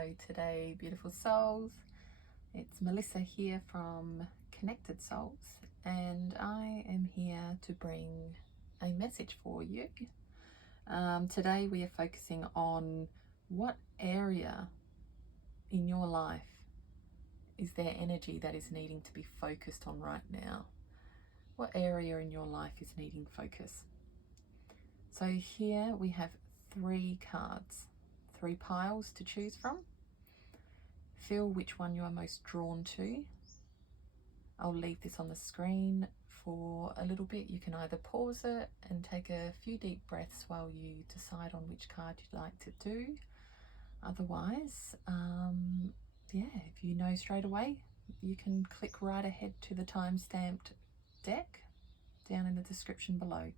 Hello today, beautiful souls. It's Melissa here from Connected Souls, and I am here to bring a message for you. Today we are focusing on what area in your life is there energy that is needing to be focused on right now. What area in your life is needing focus? So here we have 3 cards, 3 piles to choose from. Feel which one you are most drawn to. I'll leave this on the screen for a little bit. You can either pause it and take a few deep breaths while you decide on which card you'd like to do. Otherwise, if you know straight away, you can click right ahead to the time-stamped deck down in the description below.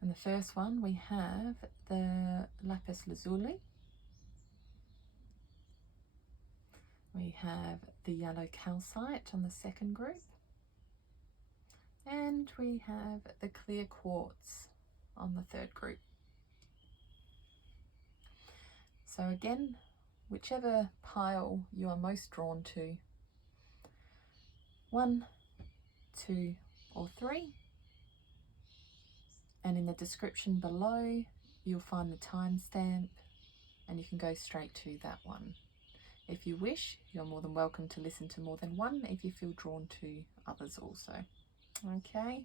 And the first one, we have the lapis lazuli. We have the yellow calcite on the second group. And we have the clear quartz on the third group. So again, whichever pile you are most drawn to, 1, 2, or 3. And in the description below, you'll find the timestamp and you can go straight to that one. If you wish, you're more than welcome to listen to more than one if you feel drawn to others also. Okay.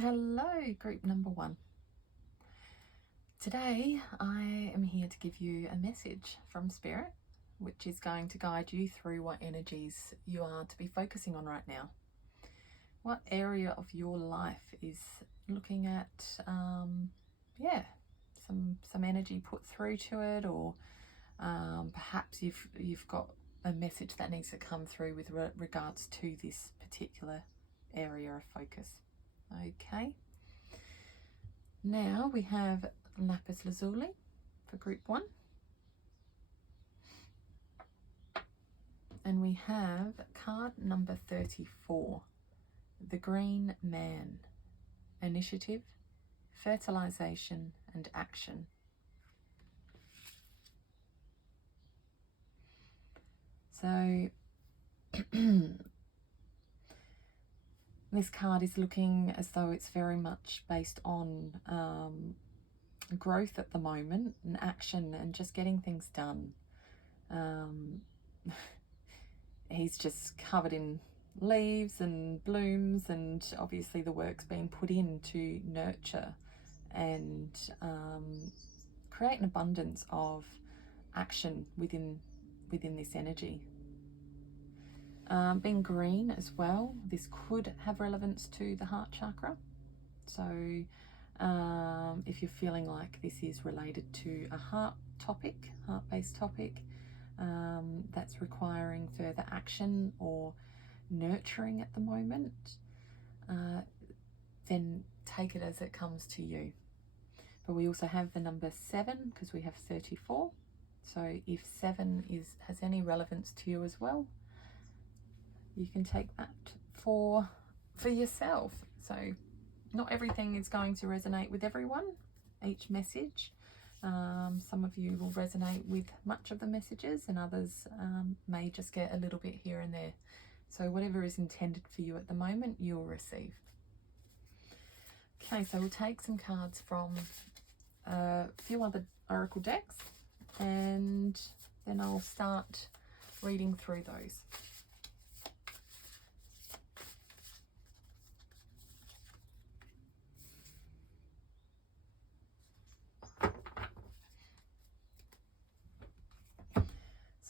Hello, group number 1. Today I am here to give you a message from Spirit, which is going to guide you through what energies you are to be focusing on right now. What area of your life is looking at, some energy put through to it, or perhaps you've got a message that needs to come through with regards to this particular area of focus. Okay. Now we have lapis lazuli for group 1. And we have card number 34, the green man, initiative, fertilization and action. So this card is looking as though it's very much based on growth at the moment and action and just getting things done. He's just covered in leaves and blooms, and obviously the work's being put in to nurture and create an abundance of action within this energy. Being green as well, this could have relevance to the heart chakra. So if you're feeling like this is related to a heart-based topic, that's requiring further action or nurturing at the moment, then take it as it comes to you. But we also have the number 7 because we have 34. So if 7 has any relevance to you as well, you can take that for yourself. So not everything is going to resonate with everyone, each message. Some of you will resonate with much of the messages, and others may just get a little bit here and there. So whatever is intended for you at the moment, you'll receive. Okay, so we'll take some cards from a few other oracle decks, and then I'll start reading through those.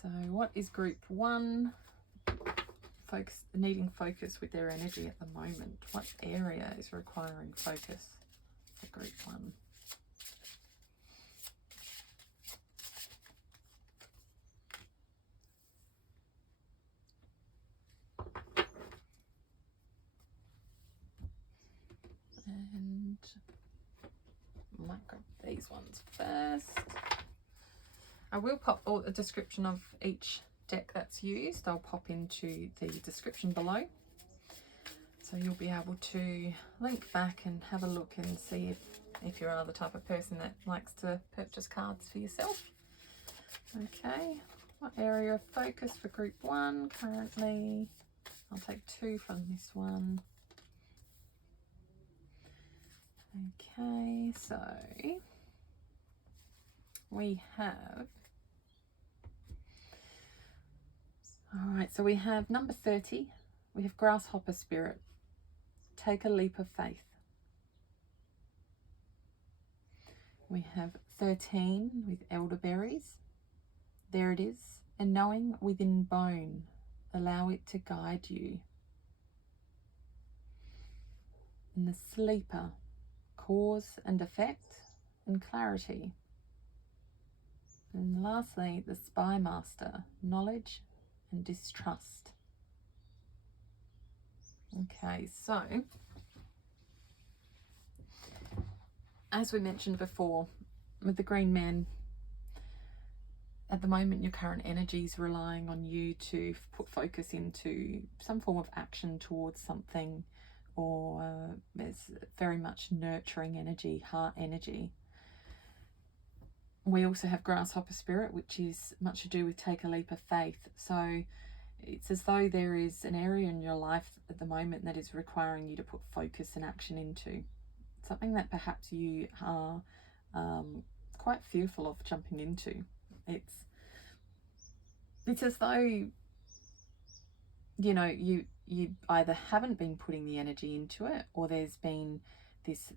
So what is group 1 needing focus with their energy at the moment. What area is requiring focus for group 1? And I might grab these ones first. I will pop a description of each deck that's used. I'll pop into the description below, so you'll be able to link back and have a look and see if you are the type of person that likes to purchase cards for yourself. Okay, what area of focus for group 1 currently? I'll take 2 from this one. Okay, so we have, all right, so we have number 30, we have grasshopper spirit, take a leap of faith. We have 13 with elderberries, there it is, and knowing within bone, allow it to guide you. And the sleeper, cause and effect and clarity. And lastly, the spy master, knowledge and distrust. Okay, so as we mentioned before, with the green man, at the moment your current energy is relying on you to put focus into some form of action towards something, or there's very much nurturing energy, heart energy. We also have grasshopper spirit, which is much to do with take a leap of faith. So it's as though there is an area in your life at the moment that is requiring you to put focus and action into. Something that perhaps you are quite fearful of jumping into. It's as though, you know, you either haven't been putting the energy into it, or there's been this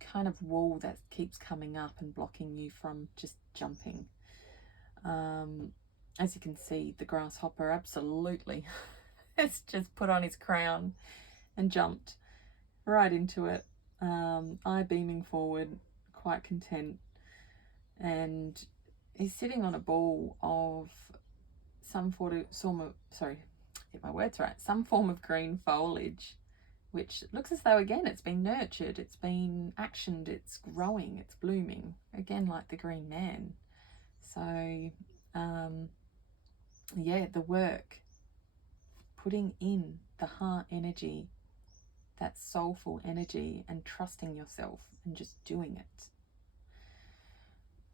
kind of wall that keeps coming up and blocking you from just jumping. As you can see, the grasshopper absolutely has just put on his crown and jumped right into it, eye beaming forward, quite content, and he's sitting on a ball of some form of green foliage, which looks as though, again, it's been nurtured, it's been actioned, it's growing, it's blooming, again, like the green man. So yeah, the work, putting in the heart energy, that soulful energy, and trusting yourself and just doing it.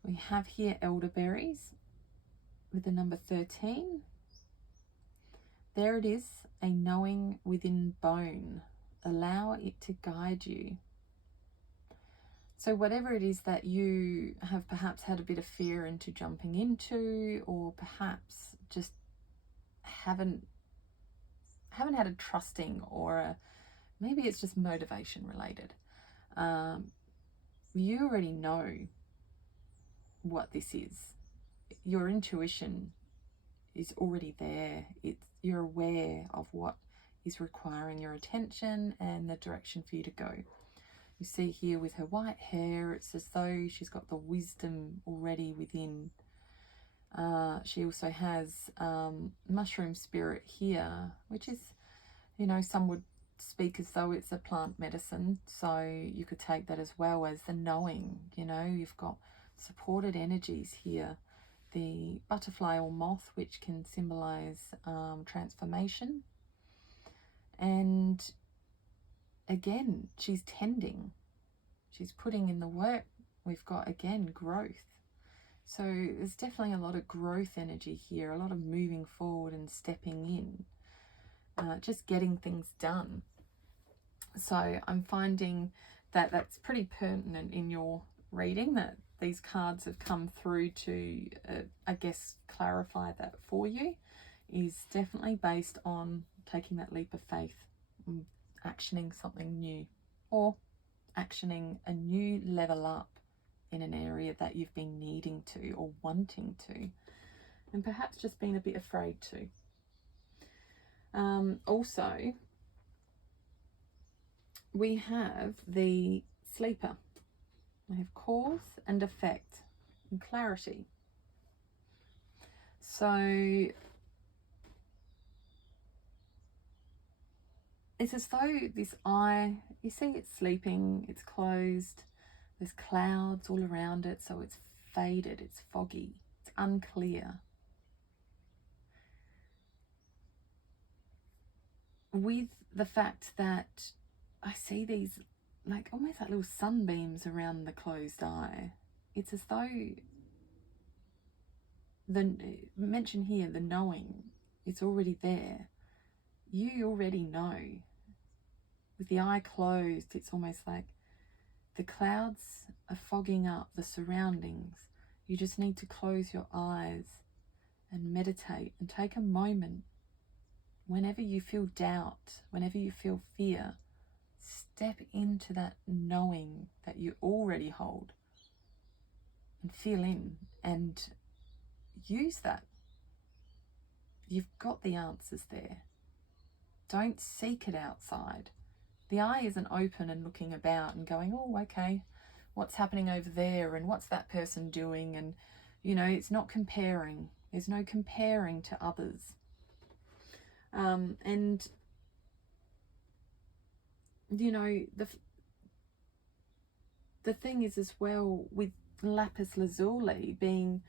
We have here elderberries with the number 13. There it is, a knowing within bone. Allow it to guide you. So whatever it is that you have perhaps had a bit of fear into jumping into, or perhaps just haven't had a trusting, or maybe it's just motivation related. You already know what this is. Your intuition is already there. You're aware of what is requiring your attention and the direction for you to go. You see here with her white hair, it's as though she's got the wisdom already within. She also has mushroom spirit here, which is, you know, some would speak as though it's a plant medicine. So you could take that as well as the knowing, you know, you've got supported energies here. The butterfly or moth, which can symbolize transformation. And again, she's tending, she's putting in the work. We've got, again, growth. So there's definitely a lot of growth energy here, a lot of moving forward and stepping in, just getting things done. So I'm finding that that's pretty pertinent in your reading, that these cards have come through to, I guess, clarify that for you, is definitely based on taking that leap of faith, actioning something new, or actioning a new level up in an area that you've been needing to or wanting to, and perhaps just been a bit afraid to. Also, we have the sleeper. We have cause and effect and clarity. So it's as though this eye, you see it's sleeping, it's closed, there's clouds all around it, so it's faded, it's foggy, it's unclear. With the fact that I see these like almost like little sunbeams around the closed eye, it's as though the mention here, the knowing, it's already there. You already know. With the eye closed, it's almost like the clouds are fogging up the surroundings. You just need to close your eyes and meditate and take a moment. Whenever you feel doubt, whenever you feel fear, step into that knowing that you already hold and feel in and use that. You've got the answers there. Don't seek it outside. The eye isn't open and looking about and going, oh, okay, what's happening over there and what's that person doing? And, you know, it's not comparing. There's no comparing to others. And, you know, the thing is as well with lapis lazuli being,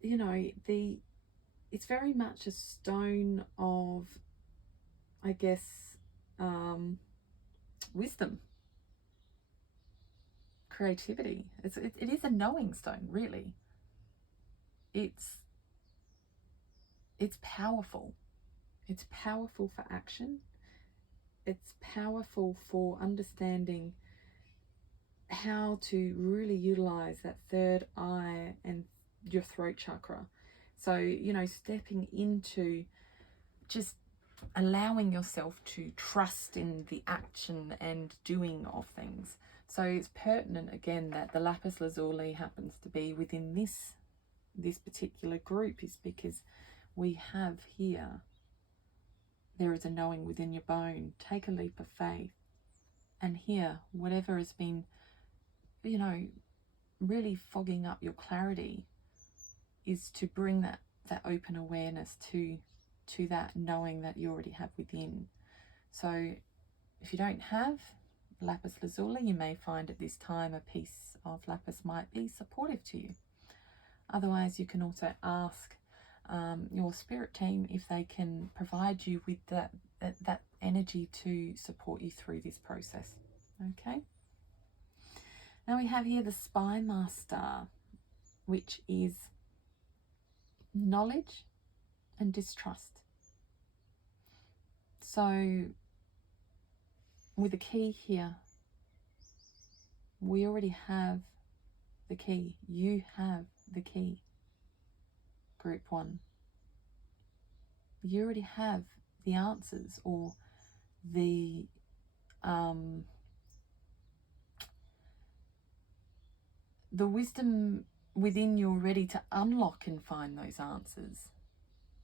you know, it's very much a stone of, I guess, wisdom, creativity. It is a knowing stone, really. It's powerful. It's powerful for action. It's powerful for understanding how to really utilize that third eye and your throat chakra. So, you know, stepping into just allowing yourself to trust in the action and doing of things. So it's pertinent again that the lapis lazuli happens to be within this particular group, is because we have here, there is a knowing within your bone. Take a leap of faith. And here, whatever has been, you know, really fogging up your clarity, is to bring that open awareness to that knowing that you already have within. So if you don't have lapis lazuli, you may find at this time a piece of lapis might be supportive to you. Otherwise, you can also ask your spirit team if they can provide you with that energy to support you through this process. Okay. Now we have here the Spy Master, which is knowledge and distrust. So with the key here, we already have the key. You have the key. Group 1. You already have the answers, or the wisdom within you ready to unlock and find those answers.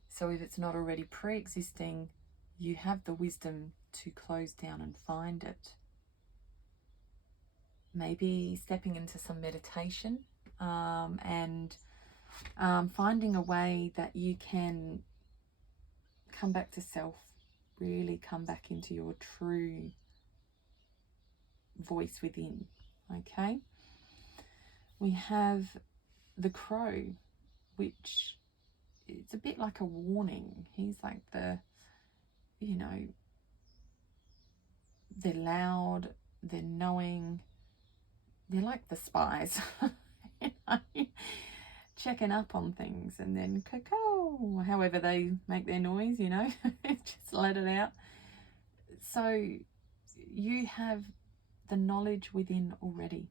So if it's not already pre-existing, you have the wisdom to close down and find it. Maybe stepping into some meditation and finding a way that you can come back to self, really come back into your true voice within. Okay. We have the Crow, which it's a bit like a warning. He's like the, you know, they're loud, they're knowing, they're like the spies, you know, checking up on things, and then caw, however they make their noise, you know, just let it out. So you have the knowledge within already.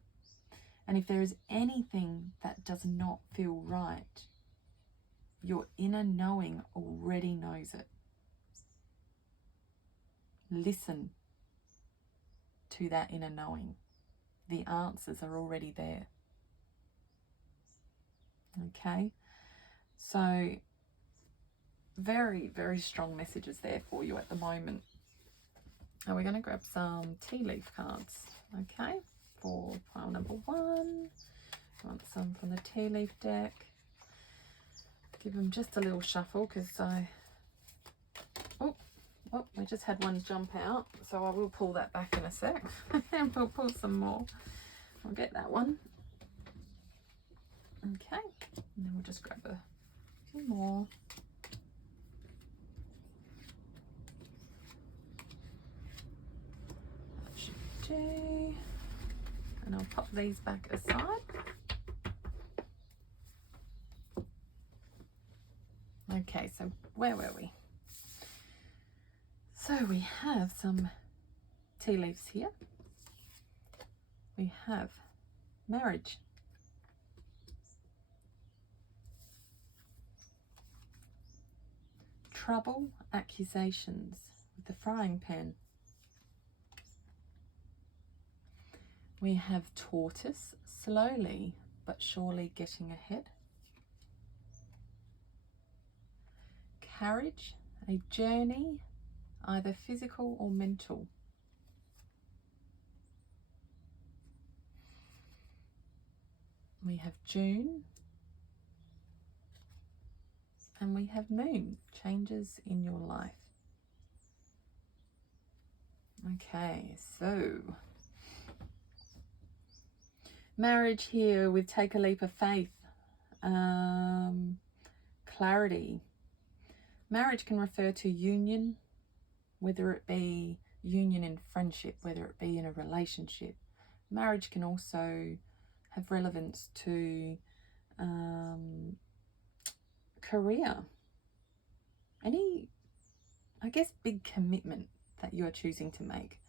And if there is anything that does not feel right, your inner knowing already knows it. Listen to that inner knowing. The answers are already there. Okay, so very, very strong messages there for you at the moment. And we're going to grab some tea leaf cards, okay, for pile number 1. I want some from the tea leaf deck. Give them just a little shuffle because oh, we just had one jump out, so I will pull that back in a sec and we'll pull some more. I'll get that one. Okay, and then we'll just grab a few more. That should do. And I'll pop these back aside. Okay, so where were we? So we have some tea leaves here. We have marriage. Trouble, accusations with the frying pan. We have tortoise, slowly but surely getting ahead. Carriage, a journey, either physical or mental. We have June. And we have moon, changes in your life. Okay, so marriage here with take a leap of faith. Clarity. Marriage can refer to union, whether it be union in friendship, whether it be in a relationship. Marriage can also have relevance to career. Any, I guess, big commitment that you are choosing to make.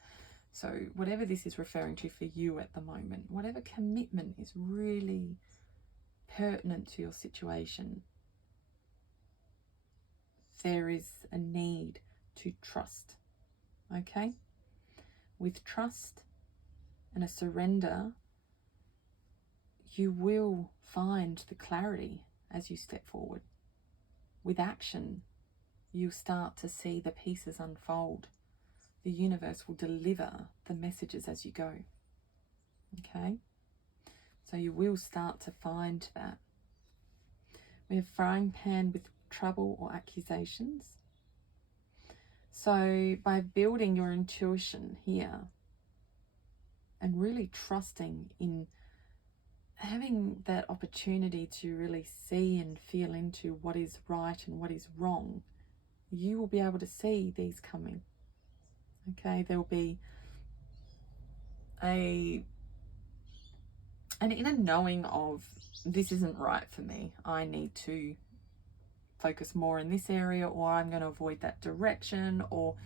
So whatever this is referring to for you at the moment, whatever commitment is really pertinent to your situation, there is a need to trust, okay? With trust and a surrender, you will find the clarity as you step forward. With action, you'll start to see the pieces unfold. The universe will deliver the messages as you go, okay? So you will start to find that. We have frying pan with trouble or accusations. So by building your intuition here and really trusting in having that opportunity to really see and feel into what is right and what is wrong, you will be able to see these coming. Okay, there will be an inner knowing of, this isn't right for me. I need to focus more in this area, or I'm going to avoid that direction, or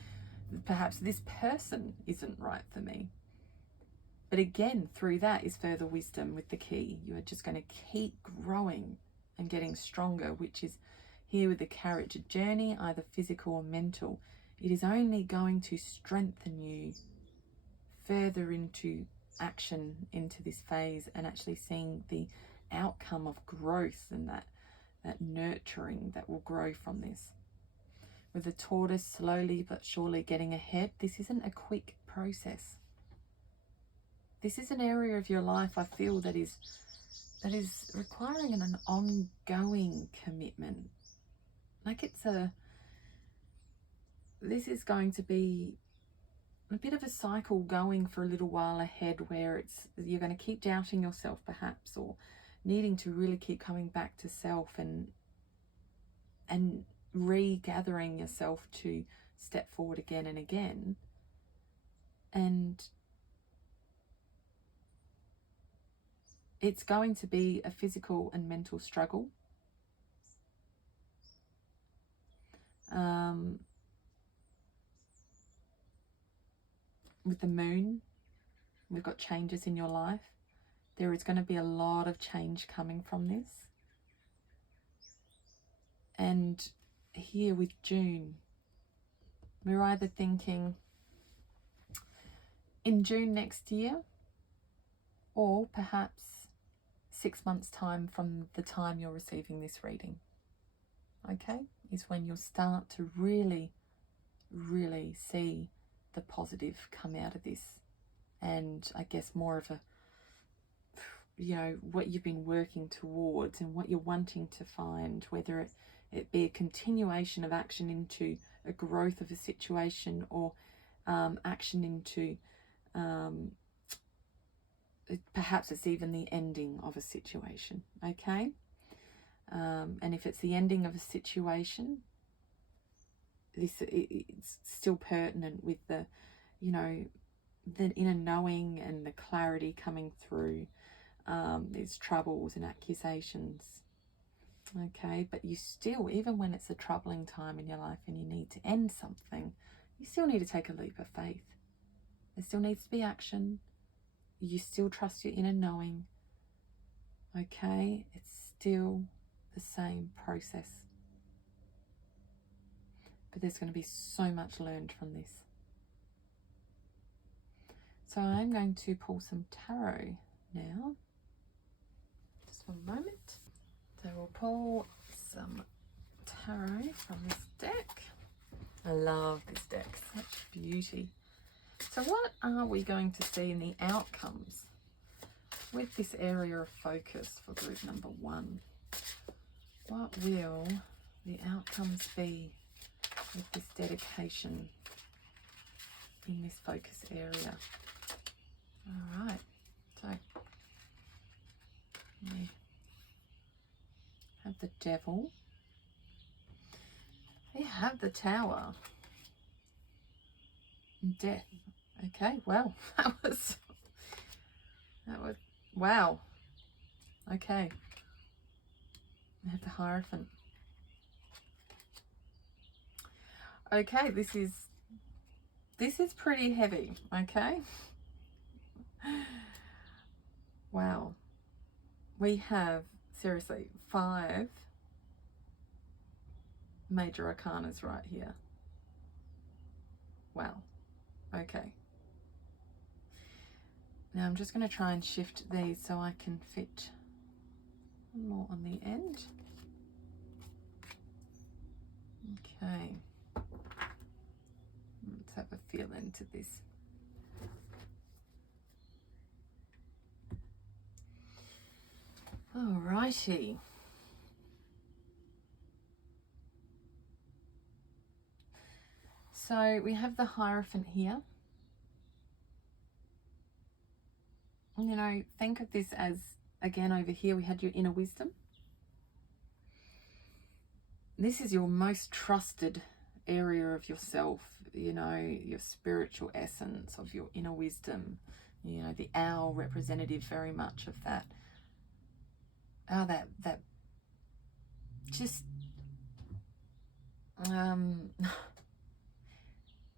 perhaps this person isn't right for me. But again, through that is further wisdom with the key. You are just going to keep growing and getting stronger, which is here with the carriage, a journey, either physical or mental. It is only going to strengthen you further into action, into this phase, and actually seeing the outcome of growth and that nurturing that will grow from this. With the tortoise slowly but surely getting ahead, this isn't a quick process. This is an area of your life, I feel, that is requiring an ongoing commitment. Like this is going to be a bit of a cycle going for a little while ahead, where you're going to keep doubting yourself perhaps, or needing to really keep coming back to self and regathering yourself to step forward again and again. And it's going to be a physical and mental struggle. With the moon, we've got changes in your life. There is going to be a lot of change coming from this. And here with June, we're either thinking in June next year, or perhaps 6 months' time from the time you're receiving this reading. Okay, is when you'll start to really, really see the positive come out of this. And I guess more of a, you know, what you've been working towards and what you're wanting to find, whether it be a continuation of action into a growth of a situation, or action into perhaps it's even the ending of a situation, okay? And if it's the ending of a situation, it's still pertinent with the, you know, the inner knowing and the clarity coming through these troubles and accusations, okay? But you still, even when it's a troubling time in your life and you need to end something, you still need to take a leap of faith. There still needs to be action. You still trust your inner knowing, okay? It's still the same process. But there's going to be so much learned from this. So I'm going to pull some tarot now. Just one moment. So we'll pull some tarot from this deck. I love this deck, such beauty. So what are we going to see in the outcomes with this area of focus for group number 1? What will the outcomes be with this dedication in this focus area? All right, so we have the Devil. We have the Tower. And Death. Okay, well, that was wow. Okay. We have the Hierophant. Okay, this is pretty heavy, okay? Wow. We have, seriously, 5 major arcanas right here. Wow. Okay. Now I'm just going to try and shift these so I can fit one more on the end. Okay. Let's have a feel into this. Alrighty. So we have the Hierophant here. You know, think of this as, again, over here we had your inner wisdom. This is your most trusted area of yourself, you know, your spiritual essence of your inner wisdom. You know, the owl representative very much of that. Oh, that just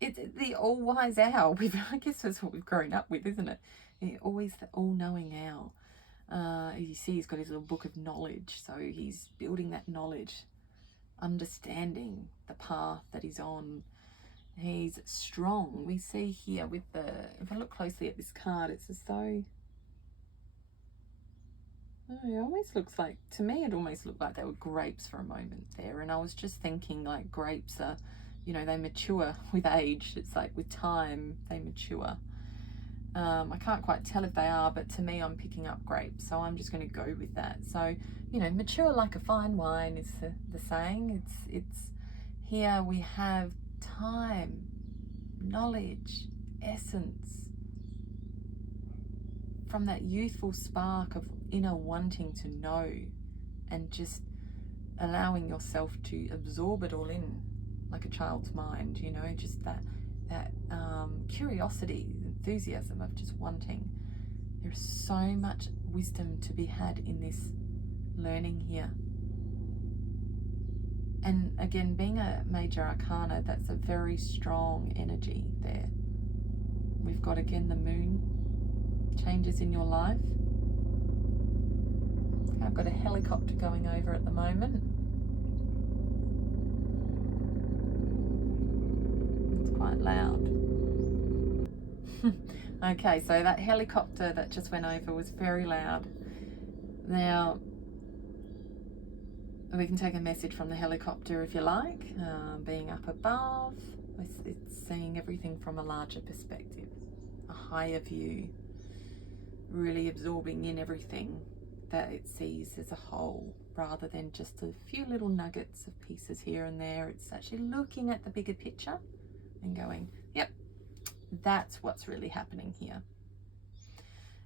it's the all-wise owl. I guess that's what we've grown up with, isn't it? Always the all-knowing owl. You see he's got his little book of knowledge, so he's building that knowledge, understanding the path that he's on. He's strong. We see here with the, if I look closely at this card, it's as though, it almost looks like, to me it almost looked like they were grapes for a moment there, and I was just thinking, like, grapes are, you know, they mature with age. It's like with time they mature. I can't quite tell if they are, but to me I'm picking up grapes, so I'm just going to go with that. So, you know, mature like a fine wine is the saying. It's here we have time, knowledge, essence, from that youthful spark of inner wanting to know, and just allowing yourself to absorb it all in like a child's mind, you know, just that curiosity, enthusiasm of just wanting. There's so much wisdom to be had in this learning here. And again, being a major arcana, that's a very strong energy there. We've got, again, the moon, changes in your life. I've got a helicopter going over at the moment. It's quite loud. Okay, so that helicopter that just went over was very loud. Now, We can take a message from the helicopter if you like, being up above. It's seeing everything from a larger perspective, a higher view, really absorbing in everything that it sees as a whole, rather than just a few little nuggets of pieces here and there. It's actually looking at the bigger picture and going, yep, that's what's really happening here.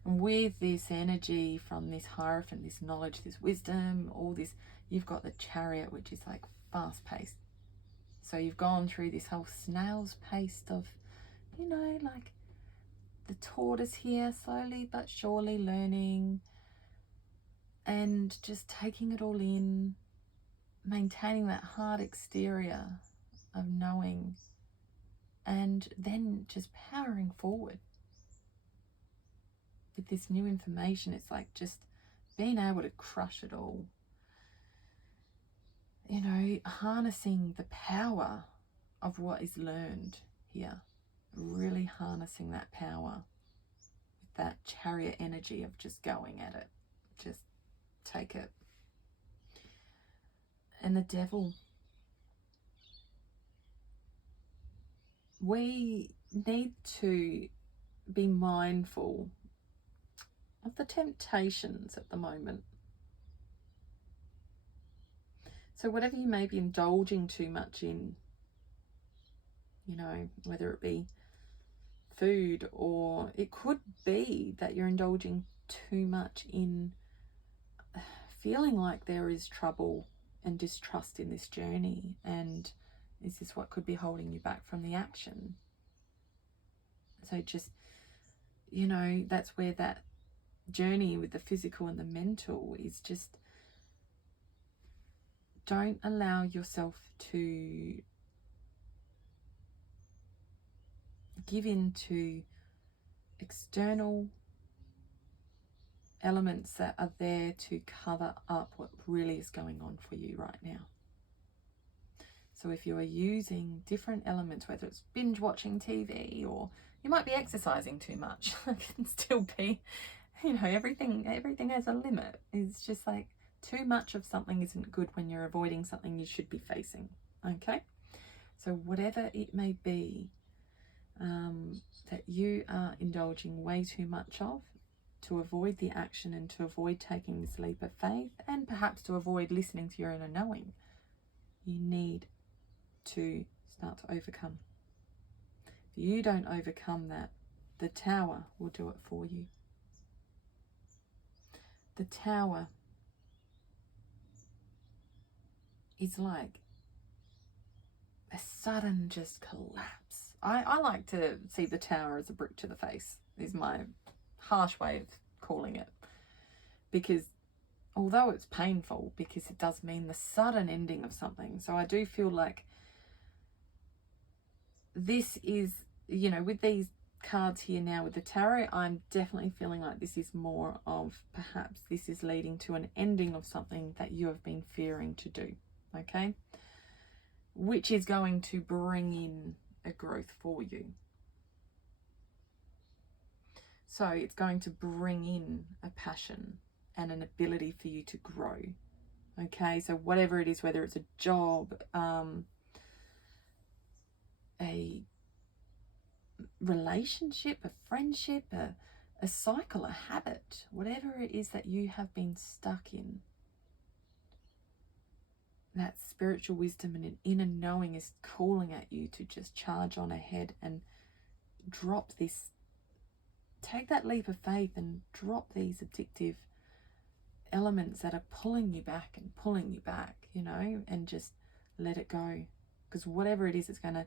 And with this energy from this Hierophant, this knowledge, this wisdom, all this, you've got the Chariot, which is like fast paced. So you've gone through this whole snail's pace of, you know, like the tortoise here, slowly but surely learning and just taking it all in, maintaining that hard exterior of knowing, and then just powering forward with this new information. It's like just being able to crush it all, you know, harnessing the power of what is learned here, really harnessing that power with that Chariot energy of just going at it, just take it. And the Devil, we need to be mindful of the temptations at the moment. So whatever you may be indulging too much in, you know, whether it be food, or it could be that you're indulging too much in feeling like there is trouble and distrust in this journey, and is this what could be holding you back from the action? So just, you know, that's where that journey with the physical and the mental is. Just don't allow yourself to give in to external elements that are there to cover up what really is going on for you right now. So if you are using different elements, whether it's binge watching TV, or you might be exercising too much, it can still be, you know, everything has a limit. It's just like too much of something isn't good when you're avoiding something you should be facing. Okay, so whatever it may be that you are indulging way too much of, to avoid the action and to avoid taking this leap of faith, and perhaps to avoid listening to your inner knowing, you need to start to overcome. If you don't overcome that, the Tower will do it for you. The Tower is like a sudden just collapse. I like to see the Tower as a brick to the face, is my harsh way of calling it, because although it's painful, because it does mean the sudden ending of something. So I do feel like this is, you know, with these cards here now with the Tarot, I'm definitely feeling like this is more of, perhaps this is leading to an ending of something that you have been fearing to do, okay, which is going to bring in a growth for you. So it's going to bring in a passion and an ability for you to grow. Okay, so whatever it is, whether it's a job, a relationship, a friendship, a cycle, a habit, whatever it is that you have been stuck in, that spiritual wisdom and an inner knowing is calling at you to just charge on ahead and drop this. Take that leap of faith and drop these addictive elements that are pulling you back, you know, and just let it go. Because whatever it is, it's going to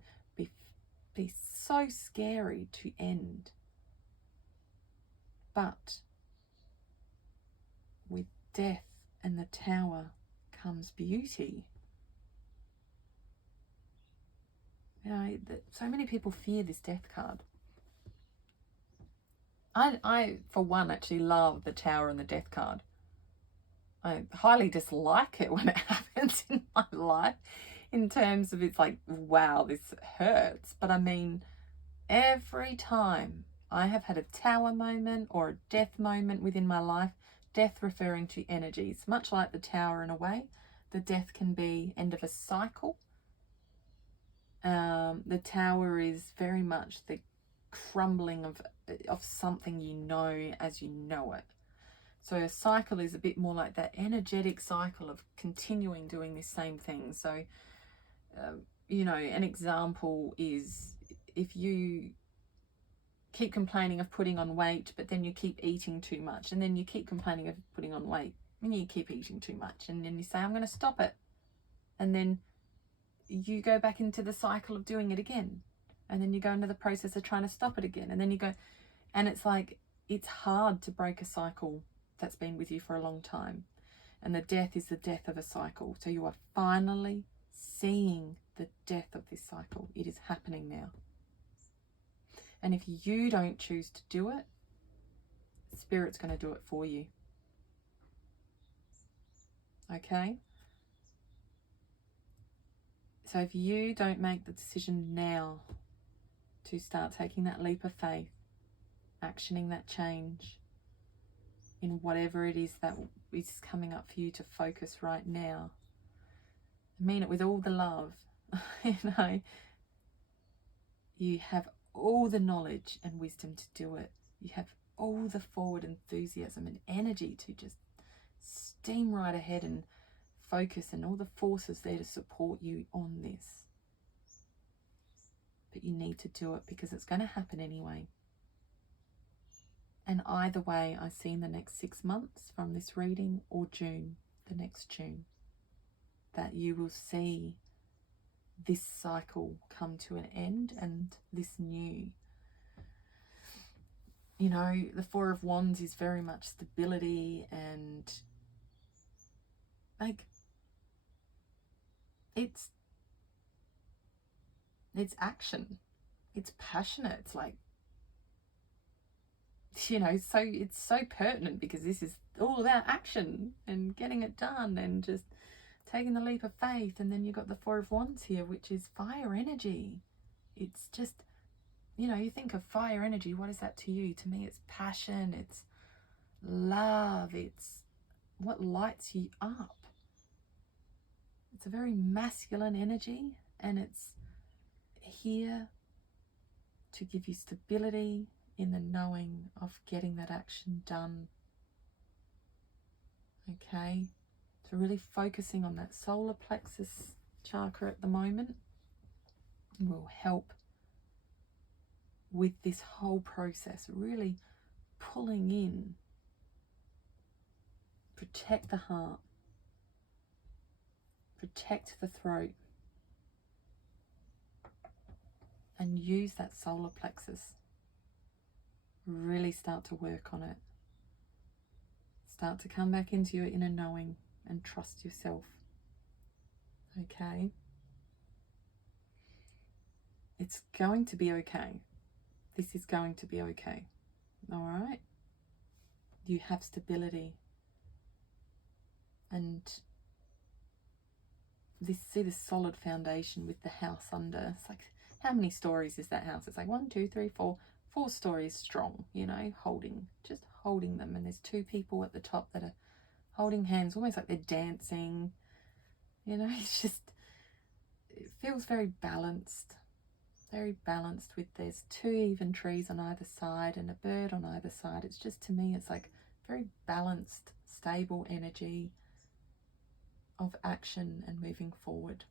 be so scary to end. But with death and the Tower comes beauty. You know, so many people fear this Death card. I, for one, actually love the Tower and the Death card. I highly dislike it when it happens in my life, in terms of it's like, wow, this hurts. But I mean, every time I have had a Tower moment or a death moment within my life, death referring to energies, much like the Tower in a way, The Death can be end of a cycle. The Tower is very much the crumbling of something you know as you know it. So a cycle is a bit more like that energetic cycle of continuing doing the same thing. So, you know, an example is if you keep complaining of putting on weight, but then you keep eating too much, and then you keep complaining of putting on weight, and you keep eating too much, and then you say, I'm going to stop it. And then you go back into the cycle of doing it again. And then you go into the process of trying to stop it again. And then you go, and it's like, it's hard to break a cycle that's been with you for a long time. And the death is the death of a cycle. So you are finally seeing the death of this cycle. It is happening now. And if you don't choose to do it, Spirit's going to do it for you. Okay? So if you don't make the decision now to start taking that leap of faith, actioning that change in whatever it is that is coming up for you to focus right now, I mean it with all the love, you know, you have all the knowledge and wisdom to do it. You have all the forward enthusiasm and energy to just steam right ahead and focus, and all the forces there to support you on this. But you need to do it because it's going to happen anyway. And either way, I see in the next 6 months from this reading, or June, the next June, that you will see this cycle come to an end and this new. You know, the Four of Wands is very much stability and like it's action. It's passionate. It's like, you know, so it's so pertinent because this is all about action and getting it done and just taking the leap of faith. And then you've got the Four of Wands here, which is fire energy. It's just, you know, you think of fire energy, what is that to you? To me, it's passion, it's love, it's what lights you up. It's a very masculine energy, and it's here to give you stability in the knowing of getting that action done. Okay, so really focusing on that solar plexus chakra at the moment will help with this whole process, really pulling in. Protect the heart, protect the throat, and use that solar plexus. Really start to work on it. Start to come back into your inner knowing and trust yourself. Okay? It's going to be okay. This is going to be okay. All right? You have stability. And see this solid foundation with the house under. It's like, how many stories is that house? It's like 1, 2, 3, 4 stories strong, you know, just holding them. And there's 2 people at the top that are holding hands, almost like they're dancing. You know, it's just, it feels very balanced with, there's 2 even trees on either side and a bird on either side. It's just, to me, it's like very balanced, stable energy of action and moving forward.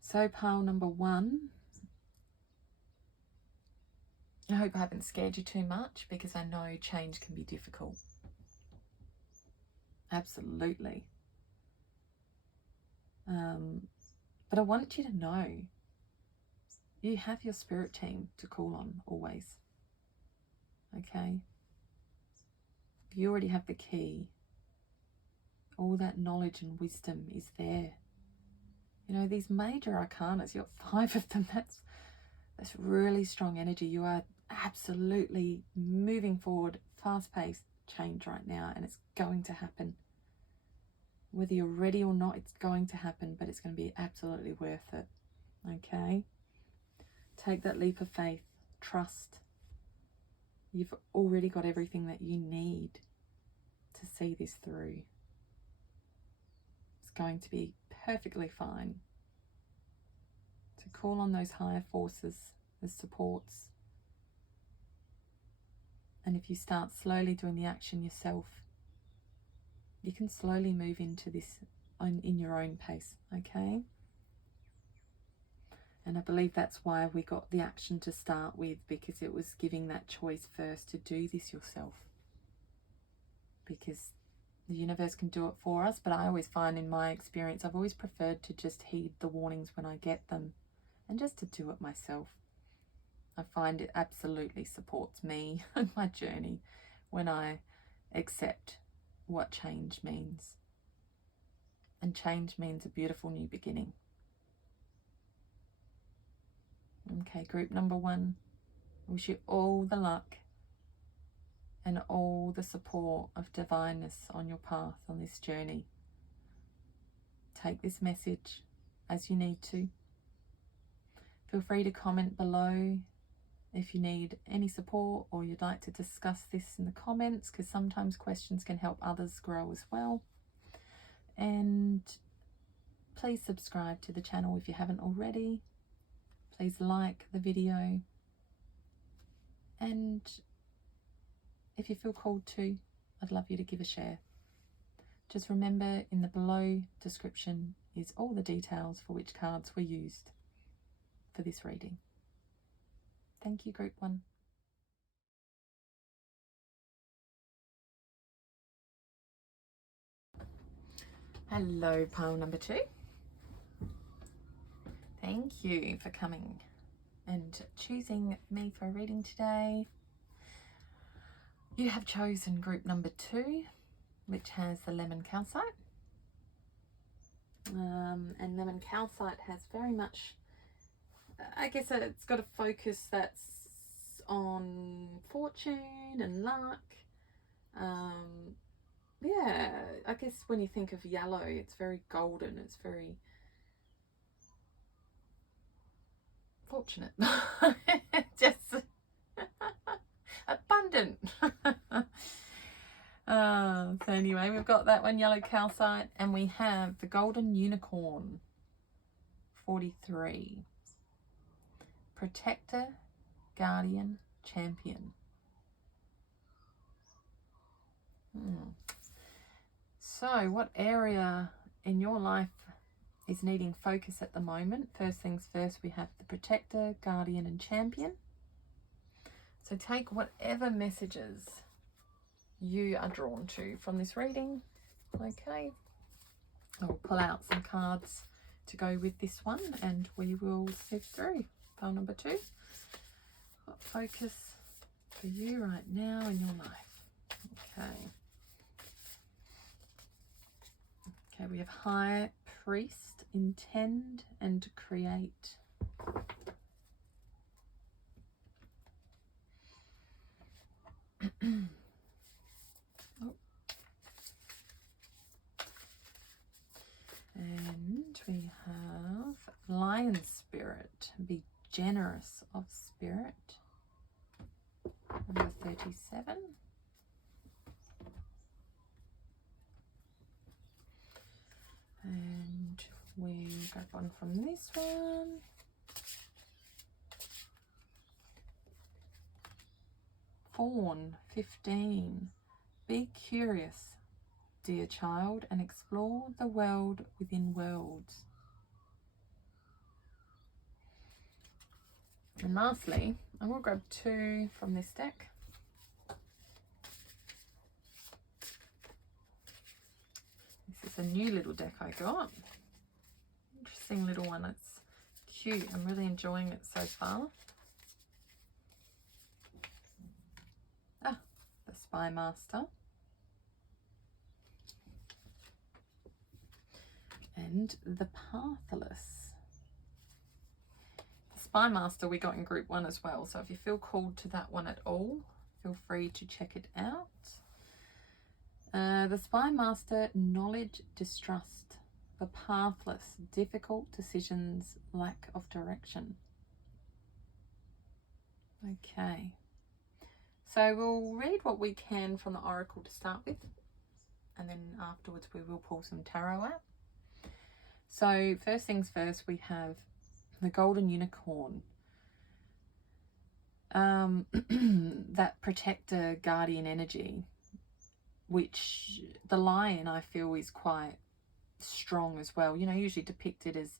So pile number 1, I hope I haven't scared you too much, because I know change can be difficult. Absolutely. But I want you to know you have your spirit team to call on always. Okay? You already have the key. All that knowledge and wisdom is there. You know, these major arcanas, you've got 5 of them. That's really strong energy. You are absolutely moving forward, fast-paced change right now, and it's going to happen. Whether you're ready or not, it's going to happen, but it's going to be absolutely worth it. Okay? Take that leap of faith. Trust. You've already got everything that you need to see this through. It's going to be perfectly fine. So call on those higher forces as supports. And if you start slowly doing the action yourself, you can slowly move into this in your own pace, okay? And I believe that's why we got the action to start with, because it was giving that choice first to do this yourself. Because the universe can do it for us, but I always find in my experience, I've always preferred to just heed the warnings when I get them and just to do it myself. I find it absolutely supports me and my journey when I accept what change means. And change means a beautiful new beginning. Okay, group number 1. I wish you all the luck and all the support of divineness on your path on this journey. Take this message as you need to. Feel free to comment below if you need any support or you'd like to discuss this in the comments, because sometimes questions can help others grow as well. And please subscribe to the channel if you haven't already. Please like the video. And if you feel called to, I'd love you to give a share. Just remember, in the below description is all the details for which cards were used for this reading. Thank you, group 1. Hello, pile number 2. Thank you for coming and choosing me for a reading today. You have chosen group number 2, which has the lemon calcite. And lemon calcite has very much, I guess it's got a focus that's on fortune and luck. Yeah, I guess when you think of yellow, it's very golden, it's very fortunate. Just abundant. So anyway, we've got that one, yellow calcite, and we have the golden unicorn, 43. Protector, guardian, champion. So what area in your life is needing focus at the moment? First things first, we have the protector, guardian, and champion. So take whatever messages you are drawn to from this reading. Okay, I'll pull out some cards to go with this one and we will sift through. Pile number 2. What focus for you right now in your life? Okay. Okay, we have High Priest, intend and create. And we have Lion Spirit, be generous of spirit, number 37. And we grab one from this one. Fawn, 15. Be curious, dear child, and explore the world within worlds. And lastly, I will grab 2 from this deck. This is a new little deck I got. Interesting little one. It's cute. I'm really enjoying it so far. Ah, the Spy Master. And the Pathless. The Spy Master we got in group 1 as well, so if you feel called to that one at all, feel free to check it out. The Spy Master, knowledge, distrust. The Pathless, difficult decisions, lack of direction. Okay, So we'll read what we can from the oracle to start with, and then afterwards we will pull some tarot out. So first things first, we have the golden unicorn. That protector guardian energy, which the lion I feel is quite strong as well. You know, usually depicted as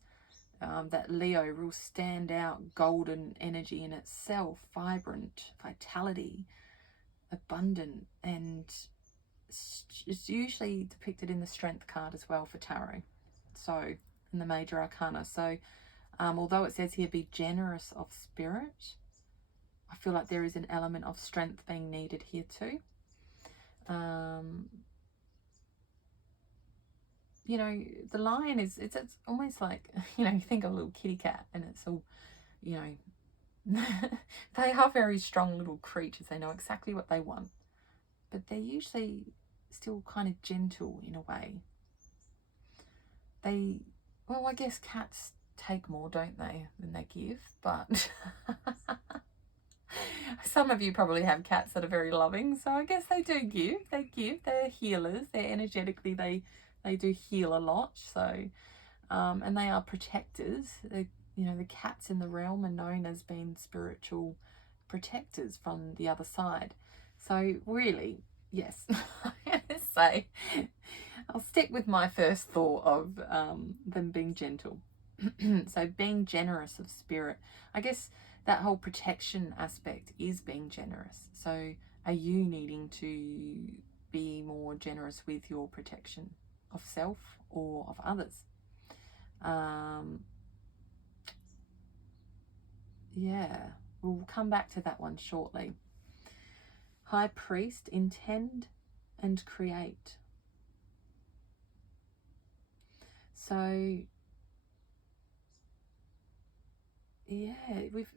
that Leo, real stand out golden energy in itself, vibrant, vitality, abundant, and it's usually depicted in the strength card as well for tarot, so in the major arcana. So although it says here be generous of spirit, I feel like there is an element of strength being needed here too. You know, the lion is, it's almost like, you know, you think of a little kitty cat and it's all, you know, they are very strong little creatures. They know exactly what they want, but they're usually still kind of gentle in a way. They, well, I guess cats take more, don't they, than they give, but some of you probably have cats that are very loving, so I guess they do give. They give. They're healers. They're energetically, they do heal a lot. So, and they are protectors. You know, the cats in the realm are known as being spiritual protectors from the other side. So really, yes, I'm going to say, I'll stick with my first thought of them being gentle. So being generous of spirit, I guess that whole protection aspect is being generous. So are you needing to be more generous with your protection of self or of others? Yeah, we'll come back to that one shortly. High Priest, intend and create. So yeah, we've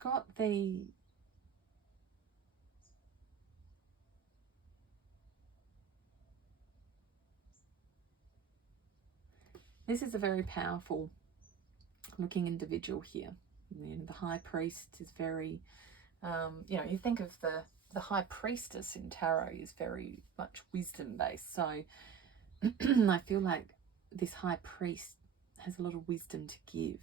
got the this is a very powerful looking individual here. You know, the High Priest is very you know, you think of the High Priestess in tarot is very much wisdom based. So I feel like this High Priest has a lot of wisdom to give.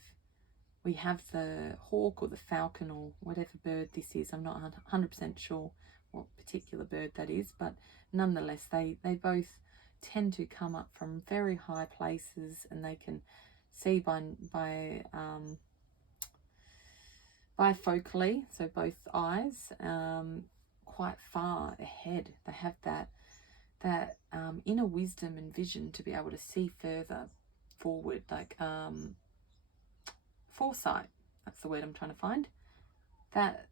We have the hawk or the falcon or whatever bird this is. I'm not 100% sure what particular bird that is, but nonetheless, they both tend to come up from very high places, and they can see bifocally, so both eyes, quite far ahead. They have that inner wisdom and vision to be able to see further forward, like foresight. That's the word I'm trying to find. That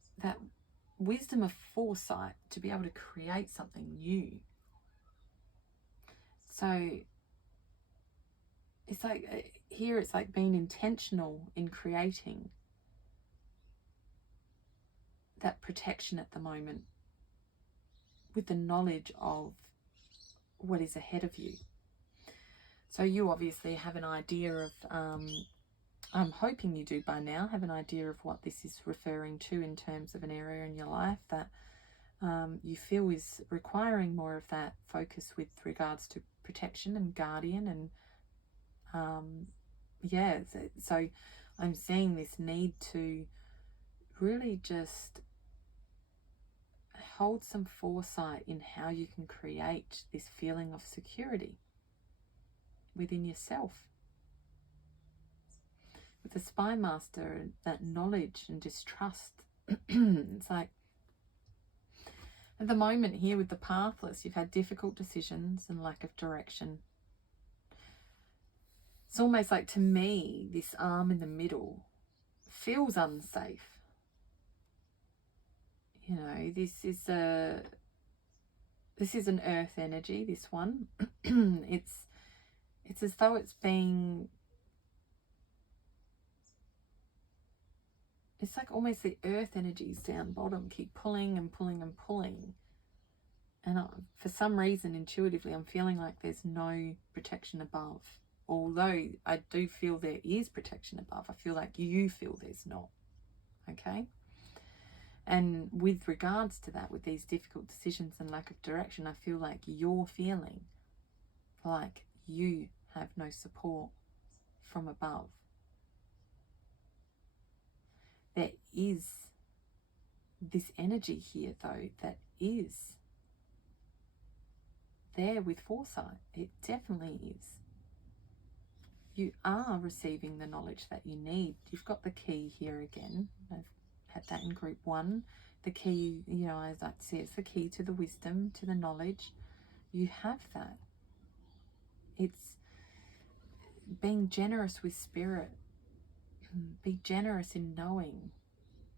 wisdom of foresight to be able to create something new. So it's like here, it's like being intentional in creating that protection at the moment with the knowledge of what is ahead of you. So you obviously have an idea of, I'm hoping you do by now, have an idea of what this is referring to in terms of an area in your life that you feel is requiring more of that focus with regards to protection and guardian. And yeah, so I'm seeing this need to really just hold some foresight in how you can create this feeling of security within yourself. With the Spy Master, that knowledge and distrust, it's like at the moment here with the Pathless, you've had difficult decisions and lack of direction. It's almost like, to me, this arm in the middle feels unsafe. You know, this is an earth energy, this one. It's as though it's like almost the earth energies down bottom keep pulling and pulling and pulling. And for some reason, intuitively, I'm feeling like there's no protection above. Although I do feel there is protection above, I feel like you feel there's not. Okay? And with regards to that, with these difficult decisions and lack of direction, I feel like you're feeling like you have no support from above. There is this energy here, though, that is there with foresight. It definitely is. You are receiving the knowledge that you need. You've got the key here again. I've had that in group 1. The key, you know, as I say, it's the key to the wisdom, to the knowledge. You have that. It's being generous with spirit. Be generous in knowing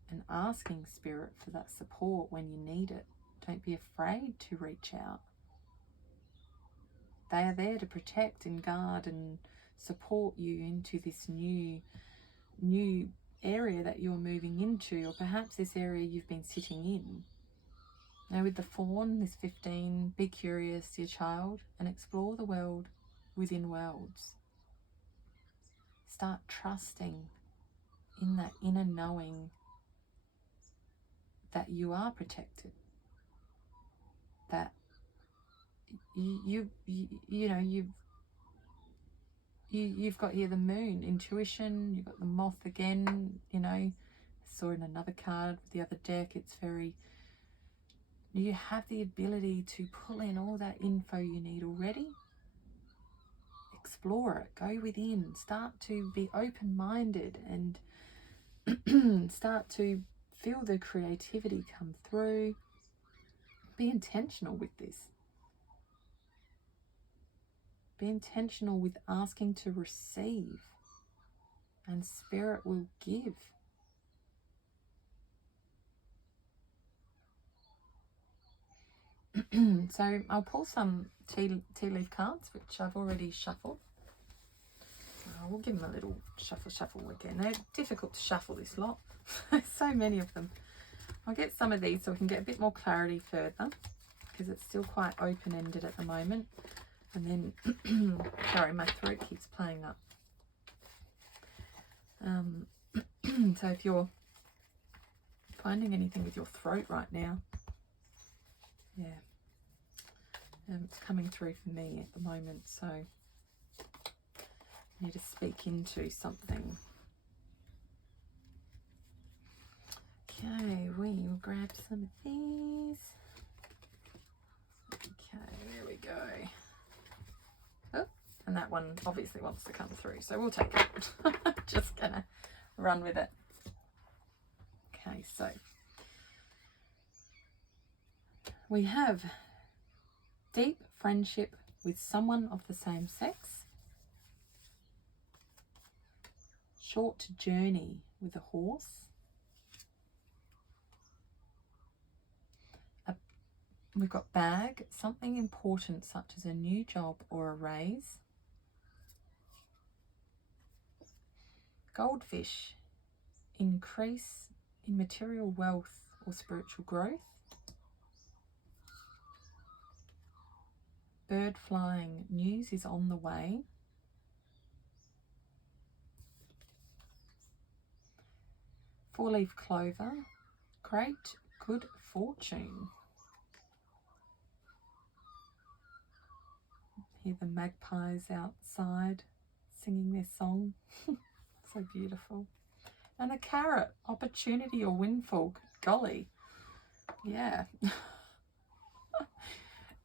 and asking spirit for that support when you need it. Don't be afraid to reach out. They are there to protect and guard and support you into this new area that you're moving into, or perhaps this area you've been sitting in. Now with the fawn, this 15, be curious, dear child, and explore the world within worlds. Start trusting in that inner knowing that you are protected, that you've got here the moon, intuition. You've got the moth again. You know, I saw in another card with the other deck. It's very, you have the ability to pull in all that info you need already. Explore it, go within, start to be open-minded and start to feel the creativity come through. Be intentional with this. Be intentional with asking to receive, and spirit will give. So I'll pull some tea leaf cards, which I've already shuffled. We'll give them a little shuffle again. They're difficult to shuffle, this lot. There's so many of them. I'll get some of these so we can get a bit more clarity further, because it's still quite open-ended at the moment. And then, sorry, my throat keeps playing up. So if you're finding anything with your throat right now, yeah, it's coming through for me at the moment, so I need to speak into something. Okay, we will grab some of these. Okay, there we go. Oh, and that one obviously wants to come through, so we'll take it. Just gonna run with it. Okay, so we have deep friendship with someone of the same sex. Short journey with a horse. We've got bag, something important such as a new job or a raise. Goldfish, increase in material wealth or spiritual growth. Bird flying, news is on the way. Four-leaf clover, great good fortune. Hear the magpies outside singing their song. So beautiful. And a carrot, opportunity or windfall. Good golly. Yeah.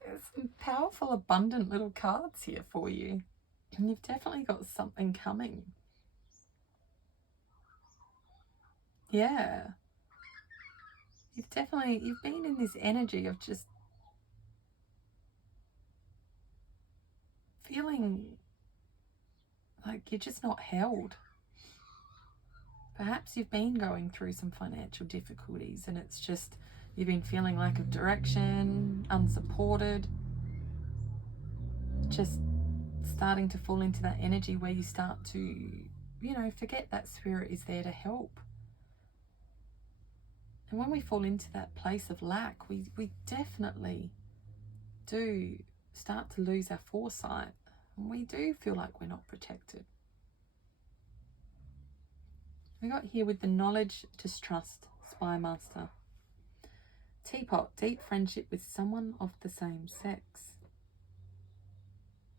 There's some powerful, abundant little cards here for you. And you've definitely got something coming. Yeah. You've been in this energy of just feeling like you're just not held. Perhaps you've been going through some financial difficulties and it's just, you've been feeling lack of direction, unsupported, just starting to fall into that energy where you start to, you know, forget that spirit is there to help. And when we fall into that place of lack, we definitely do start to lose our foresight, and we do feel like we're not protected. We got here with the knowledge, distrust, spy master. Teapot, deep friendship with someone of the same sex.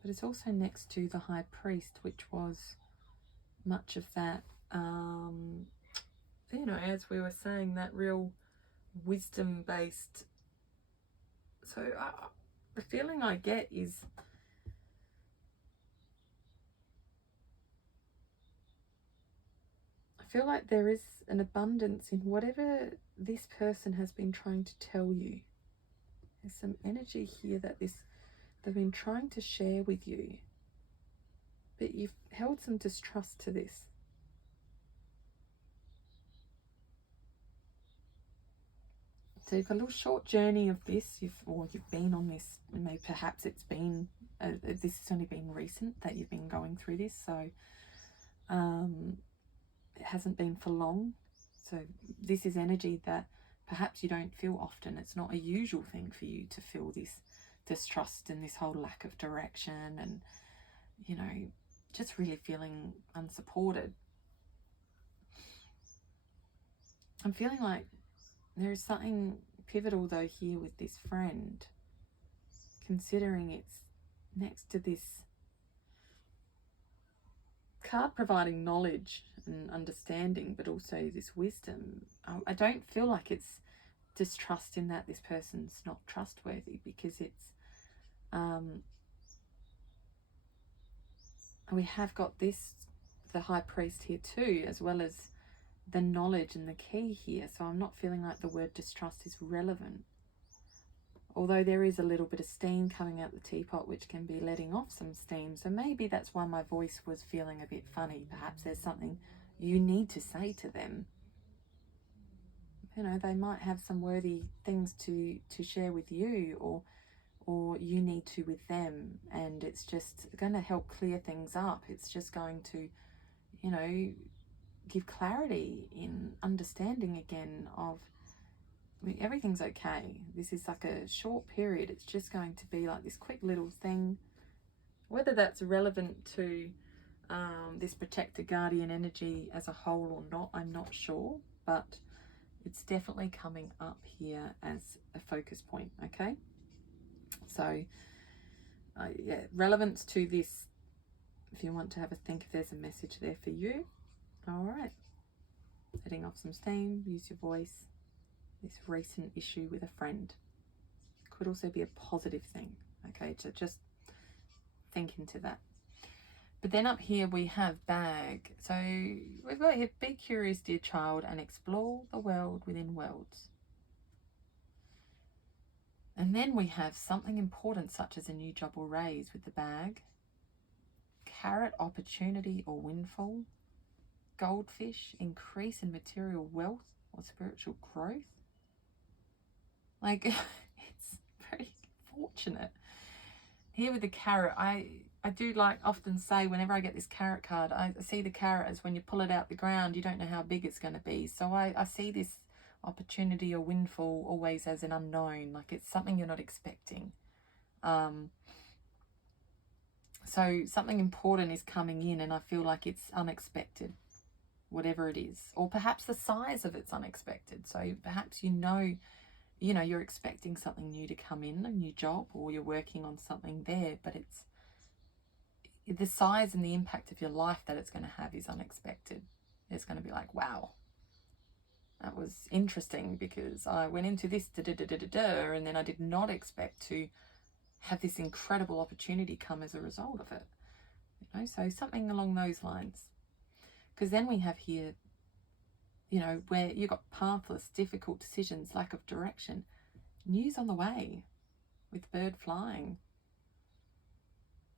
But it's also next to the High Priest, which was much of that, you know, as we were saying, that real wisdom-based. So the feeling I get is I feel like there is an abundance in whatever this person has been trying to tell you. There's some energy here that they've been trying to share with you, but you've held some distrust to this. So you've got a little short journey of this, you've been on this, and maybe perhaps it's been, this has only been recent that you've been going through this, so it hasn't been for long. So this is energy that perhaps you don't feel often. It's not a usual thing for you to feel this distrust and this whole lack of direction and, you know, just really feeling unsupported. I'm feeling like there is something pivotal though here with this friend, considering it's next to this card providing knowledge and understanding, but also this wisdom. I don't feel like it's distrust in that this person's not trustworthy, because it's we have got this, the High Priest here too, as well as the knowledge and the key here. So I'm not feeling like the word distrust is relevant, although there is a little bit of steam coming out the teapot, which can be letting off some steam. So maybe that's why my voice was feeling a bit funny. Perhaps there's something you need to say to them. You know, they might have some worthy things to share with you, or you need to with them, and it's just going to help clear things up. It's just going to, you know, give clarity in understanding again of, I mean, everything's okay. This is like a short period. It's just going to be like this quick little thing. Whether that's relevant to this protector guardian energy as a whole or not, I'm not sure, but it's definitely coming up here as a focus point, okay? So, yeah, relevance to this, if you want to have a think if there's a message there for you. All right. Letting off some steam, use your voice. This recent issue with a friend could also be a positive thing, okay? So just think into that. But then up here we have bag. So we've got here, be curious, dear child, and explore the world within worlds. And then we have something important, such as a new job or raise with the bag. Carrot, opportunity or windfall. Goldfish, increase in material wealth or spiritual growth. Like, it's pretty fortunate. Here with the carrot, I do like often say, whenever I get this carrot card, I see the carrot as when you pull it out the ground, you don't know how big it's going to be. So I see this opportunity or windfall always as an unknown, like it's something you're not expecting. So something important is coming in, and I feel like it's unexpected, whatever it is. Or perhaps the size of it's unexpected. So perhaps you know you're expecting something new to come in, a new job, or you're working on something there, but it's the size and the impact of your life that it's going to have is unexpected. It's going to be like, wow, that was interesting because I went into this and then I did not expect to have this incredible opportunity come as a result of it. You know, so something along those lines. Because then we have here, you know, where you've got pathless, difficult decisions, lack of direction, news on the way with bird flying.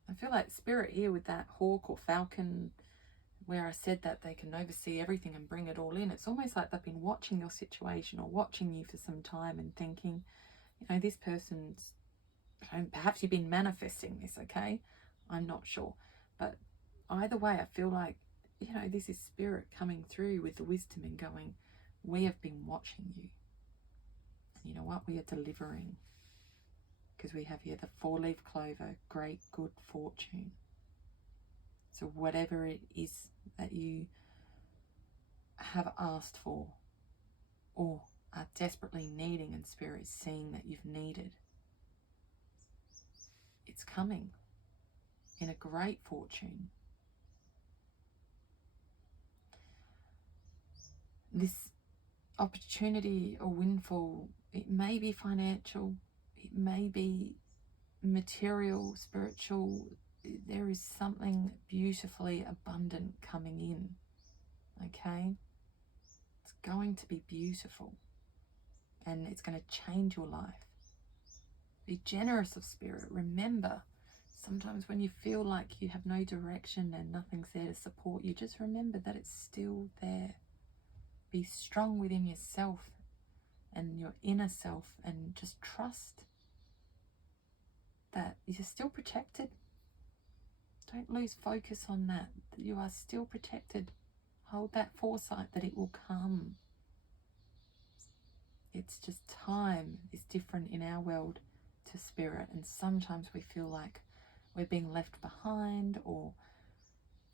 I feel like spirit here with that hawk or falcon, where I said that they can oversee everything and bring it all in. It's almost like they've been watching your situation or watching you for some time and thinking, you know, this person's, perhaps you've been manifesting this, okay? I'm not sure. But either way, I feel like, you know, this is spirit coming through with the wisdom and going, we have been watching you. And you know what? We are delivering. Because we have here the 4-leaf clover, great good fortune. So whatever it is that you have asked for, or are desperately needing and Spirit is seeing that you've needed. It's coming in a great fortune. This opportunity or windfall, it may be financial, it may be material, spiritual. There is something beautifully abundant coming in, okay? It's going to be beautiful and it's going to change your life. Be generous of spirit. Remember, sometimes when you feel like you have no direction and nothing's there to support you, just remember that it's still there. Be strong within yourself and your inner self, and just trust that you're still protected. Don't lose focus on that you are still protected. Hold that foresight that it will come. It's just time is different in our world to spirit, and sometimes we feel like we're being left behind, or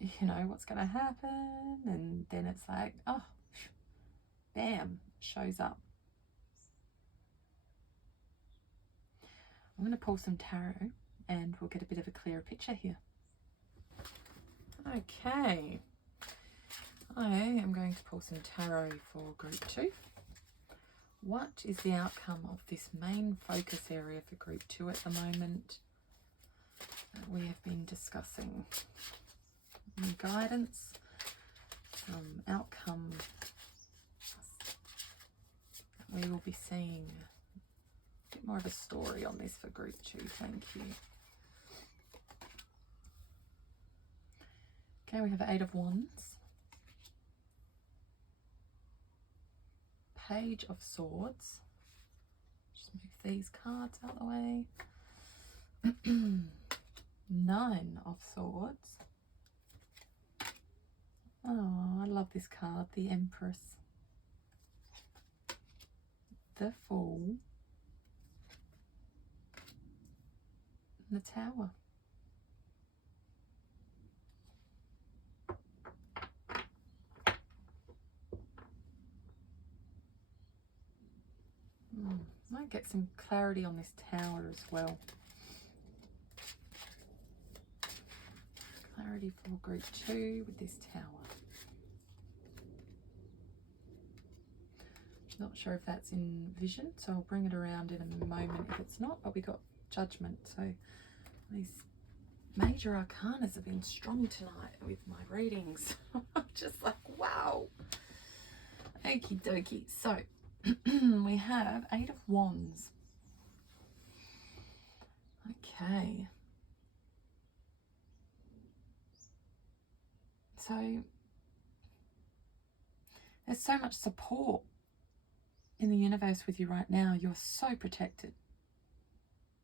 you know, what's going to happen, and then it's like, oh, bam, shows up. I'm going to pull some tarot and we'll get a bit of a clearer picture here. Okay, I am going to pull some tarot for group 2. What is the outcome of this main focus area for group 2 at the moment that we have been discussing? Some guidance, some outcome that we will be seeing. A bit more of a story on this for group 2, thank you. Okay, we have 8 of Wands, Page of Swords, just move these cards out of the way, 9 of Swords, oh, I love this card, the Empress, the Fool, and the Tower. Might get some clarity on this Tower as well. Clarity for group 2 with this Tower. Not sure if that's in vision, so I'll bring it around in a moment if it's not, but we got Judgment. So these major arcanas have been strong tonight with my readings. Just like, wow. Okie dokie. So we have 8 of Wands. Okay. So there's so much support in the universe with you right now. You're so protected.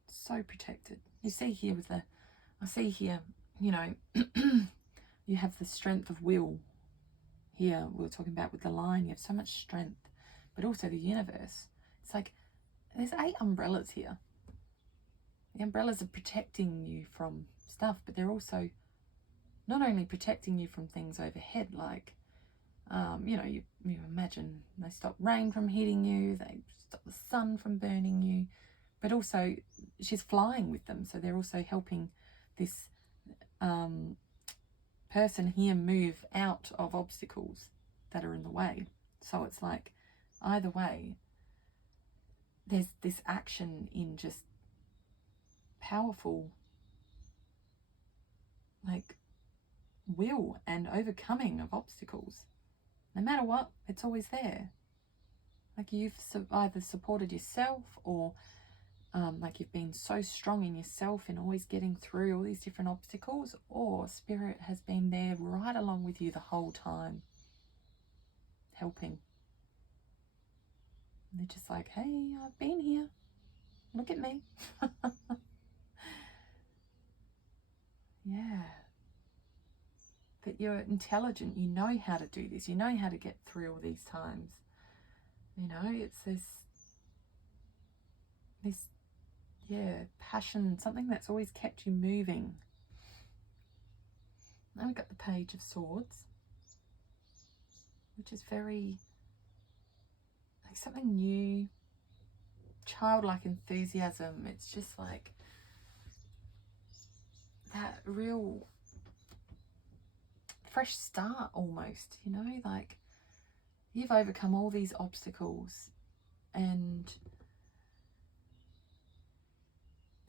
So protected. You see here with the, I see here, you know, you have the strength of will. Here we were talking about with the Lion, you have so much strength. But also the universe. It's like there's 8 umbrellas here. The umbrellas are protecting you from stuff, but they're also not only protecting you from things overhead, like, you know, you imagine they stop rain from hitting you, they stop the sun from burning you, but also she's flying with them. So they're also helping this person here move out of obstacles that are in the way. So it's like, either way, there's this action in just powerful, like, will and overcoming of obstacles. No matter what, it's always there. Like you've either supported yourself, or like you've been so strong in yourself in always getting through all these different obstacles, or Spirit has been there right along with you the whole time, helping. They're just like, hey, I've been here. Look at me. Yeah. That you're intelligent. You know how to do this. You know how to get through all these times. You know, it's this, yeah, passion, something that's always kept you moving. Now we've got the Page of Swords, which is very, like something new, childlike enthusiasm. It's just like that real fresh start almost, you know, like you've overcome all these obstacles and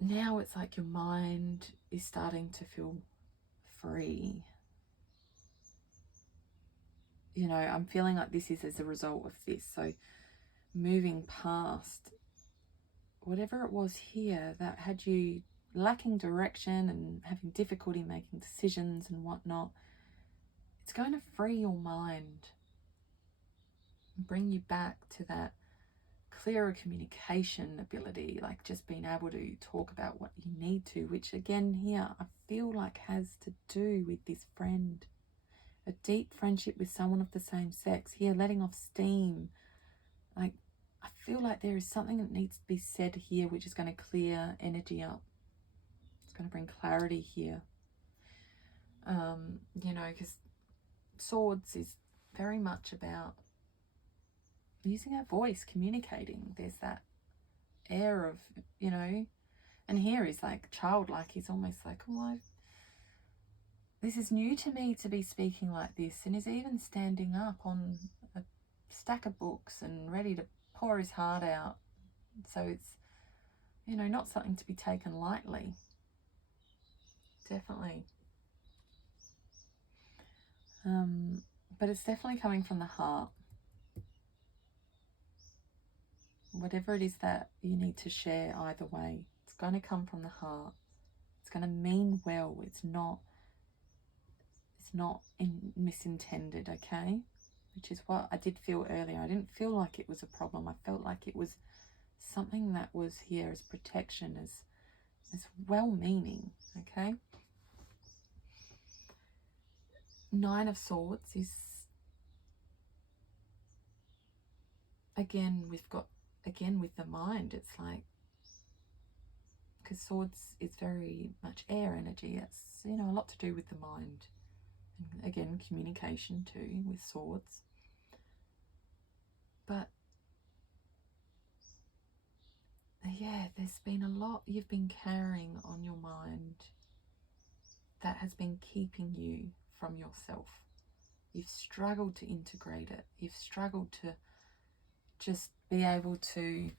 now it's like your mind is starting to feel free. You know, I'm feeling like this is as a result of this. So moving past whatever it was here that had you lacking direction and having difficulty making decisions and whatnot, it's going to free your mind and bring you back to that clearer communication ability, like just being able to talk about what you need to, which again here I feel like has to do with this friend, a deep friendship with someone of the same sex here, letting off steam. Like I feel like there is something that needs to be said here which is going to clear energy up. It's going to bring clarity here. You know, because swords is very much about using our voice, communicating. There's that air of, you know, and here is like childlike. He's almost like, oh, this is new to me to be speaking like this, and is even standing up on a stack of books and ready to pour his heart out. So it's, you know, not something to be taken lightly. Definitely. But it's definitely coming from the heart. Whatever it is that you need to share, either way, it's going to come from the heart. It's going to mean well. It's not misintended, okay? Which is what I did feel earlier. I didn't feel like it was a problem. I felt like it was something that was here as protection, as well-meaning, okay? Nine of Swords is, again, we've got, again, with the mind, it's like, because swords is very much air energy. It's, you know, a lot to do with the mind. And again, communication too with swords. But yeah, there's been a lot you've been carrying on your mind that has been keeping you from yourself. You've struggled to integrate it. You've struggled to just be able to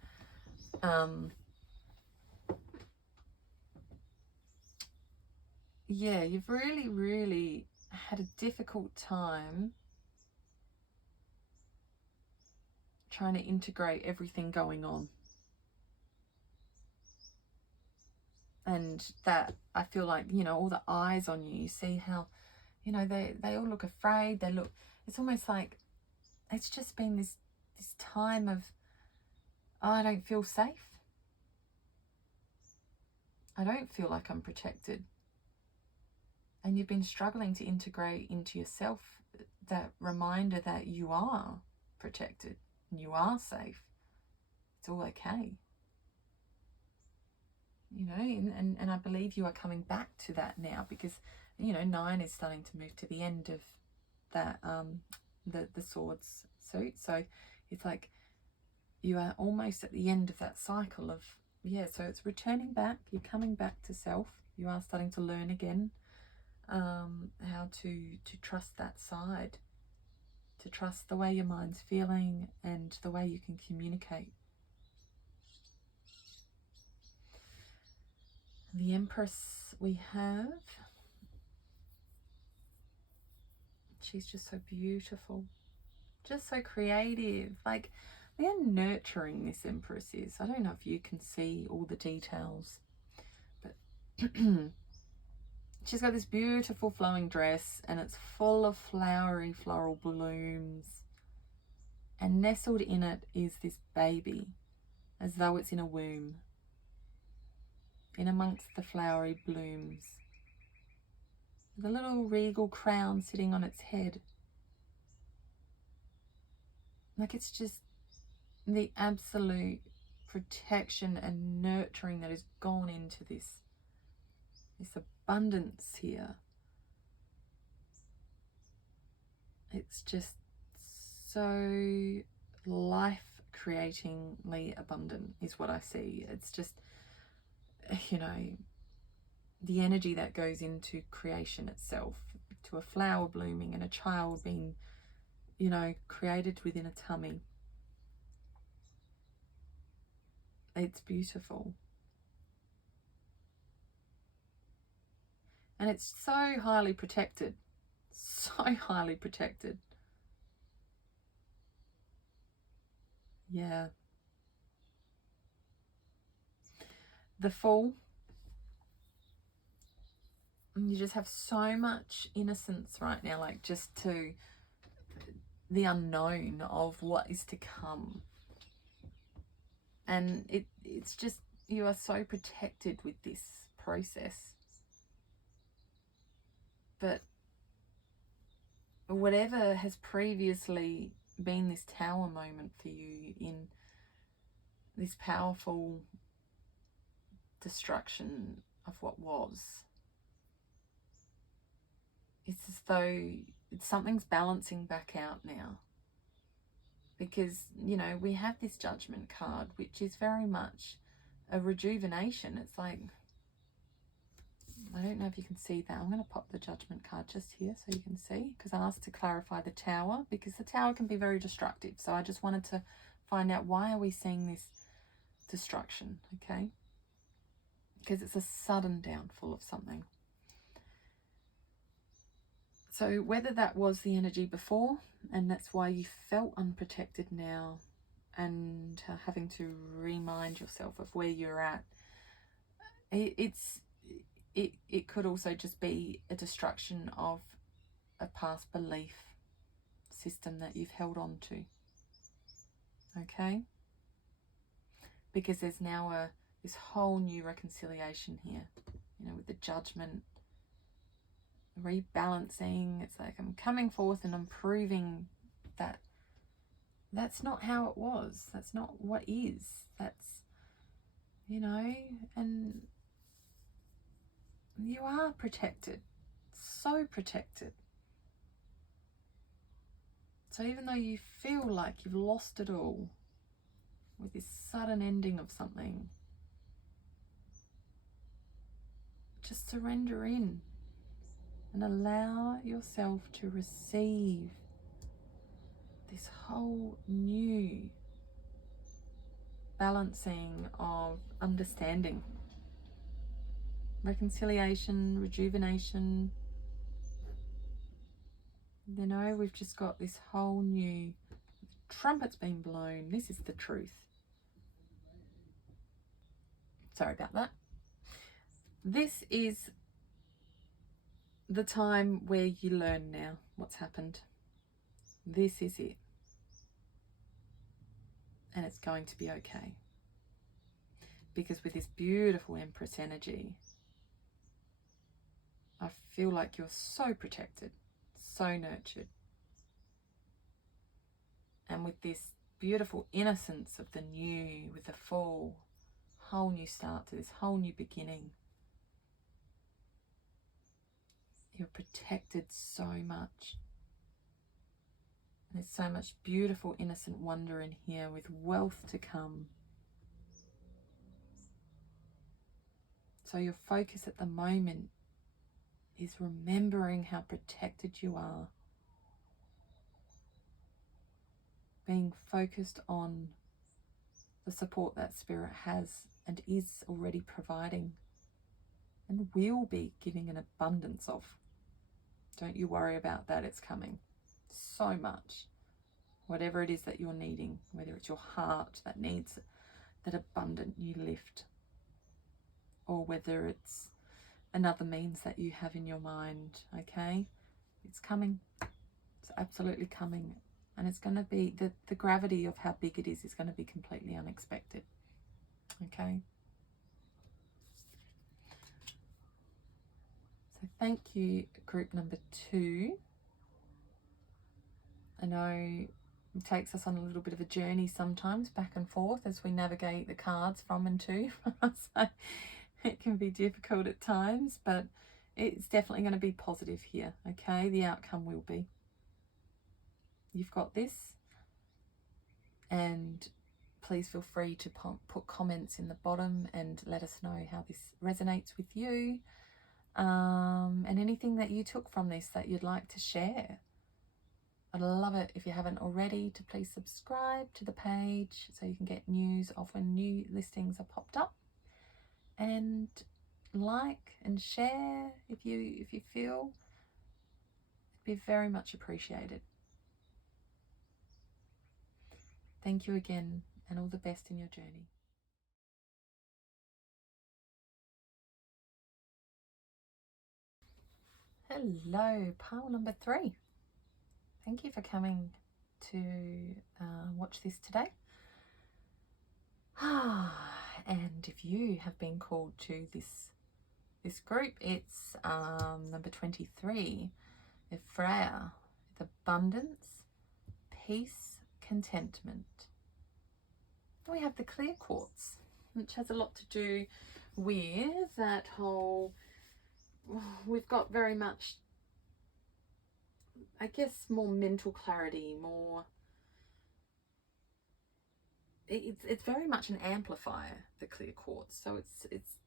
yeah, you've really had a difficult time trying to integrate everything going on. And that, I feel like, you know, all the eyes on you, you see how, you know, they all look afraid. They look, it's almost like it's just been this time of, oh, I don't feel safe. I don't feel like I'm protected. And you've been struggling to integrate into yourself that reminder that you are protected and you are safe. It's all okay. You know, and I believe you are coming back to that now, because, you know, 9 is starting to move to the end of that, the swords suit. So it's like you are almost at the end of that cycle of, yeah, so it's returning back. You're coming back to self. You are starting to learn again how to trust that side, to trust the way your mind's feeling and the way you can communicate. The Empress we have, she's just so beautiful, just so creative. Like, we are nurturing this Empress is. I don't know if you can see all the details, but she's got this beautiful flowing dress and it's full of flowery floral blooms, and nestled in it is this baby, as though it's in a womb, in amongst the flowery blooms, with a little regal crown sitting on its head. Like, it's just the absolute protection and nurturing that has gone into this abundance here. It's just so life creatingly abundant is what I see. It's just, you know, the energy that goes into creation itself, to a flower blooming and a child being, you know, created within a tummy. It's beautiful. And it's so highly protected. So highly protected. Yeah. The Fool. You just have so much innocence right now, like just to the unknown of what is to come. And it's just, you are so protected with this process. But whatever has previously been this tower moment for you in this powerful destruction of what was, it's as though something's balancing back out now. Because, you know, we have this Judgment card, which is very much a rejuvenation. It's like, I don't know if you can see that. I'm going to pop the Judgment card just here so you can see, because I asked to clarify the Tower, because the Tower can be very destructive. So I just wanted to find out, why are we seeing this destruction, okay? Because it's a sudden downfall of something. So whether that was the energy before, and that's why you felt unprotected now, and having to remind yourself of where you're at, it could also just be a destruction of a past belief system that you've held on to. Okay? Because there's now this whole new reconciliation here, you know, with the Judgment, rebalancing. It's like, I'm coming forth and I'm proving that that's not how it was. That's not what is. That's, you know, and you are protected, so protected. So even though you feel like you've lost it all with this sudden ending of something, just surrender in and allow yourself to receive this whole new balancing of understanding, reconciliation, rejuvenation. You know, we've just got this whole new, trumpet's been blown. This is the truth. Sorry about that. This is the time where you learn now what's happened. This is it. And it's going to be okay. Because with this beautiful Empress energy, I feel like you're so protected, so nurtured. And with this beautiful innocence of the new, with the Fool, whole new start to this whole new beginning, you're protected so much. There's so much beautiful, innocent wonder in here, with wealth to come. So your focus at the moment is remembering how protected you are. Being focused on the support that Spirit has and is already providing, and will be giving an abundance of. Don't you worry about that, it's coming. So much. Whatever it is that you're needing, whether it's your heart that needs that abundant new lift, or whether it's another means that you have in your mind, okay? It's coming. It's absolutely coming. And it's going to be, the gravity of how big it is going to be completely unexpected, okay? So thank you, group number 2. I know it takes us on a little bit of a journey sometimes, back and forth, as we navigate the cards from and to. So it can be difficult at times, but it's definitely going to be positive here, okay? The outcome will be. You've got this, and please feel free to put comments in the bottom and let us know how this resonates with you, and anything that you took from this that you'd like to share. I'd love it if you haven't already to please subscribe to the page so you can get news of when new listings are popped up, and like and share if you feel. It'd be very much appreciated. Thank you again, and all the best in your journey. Hello, pile number 3. Thank you for coming to watch this today. And if you have been called to this group, it's number 23, Freya, with abundance, peace, contentment. We have the clear quartz, which has a lot to do with that whole, we've got very much, I guess, more mental clarity, more, it's very much an amplifier, the clear quartz. So it's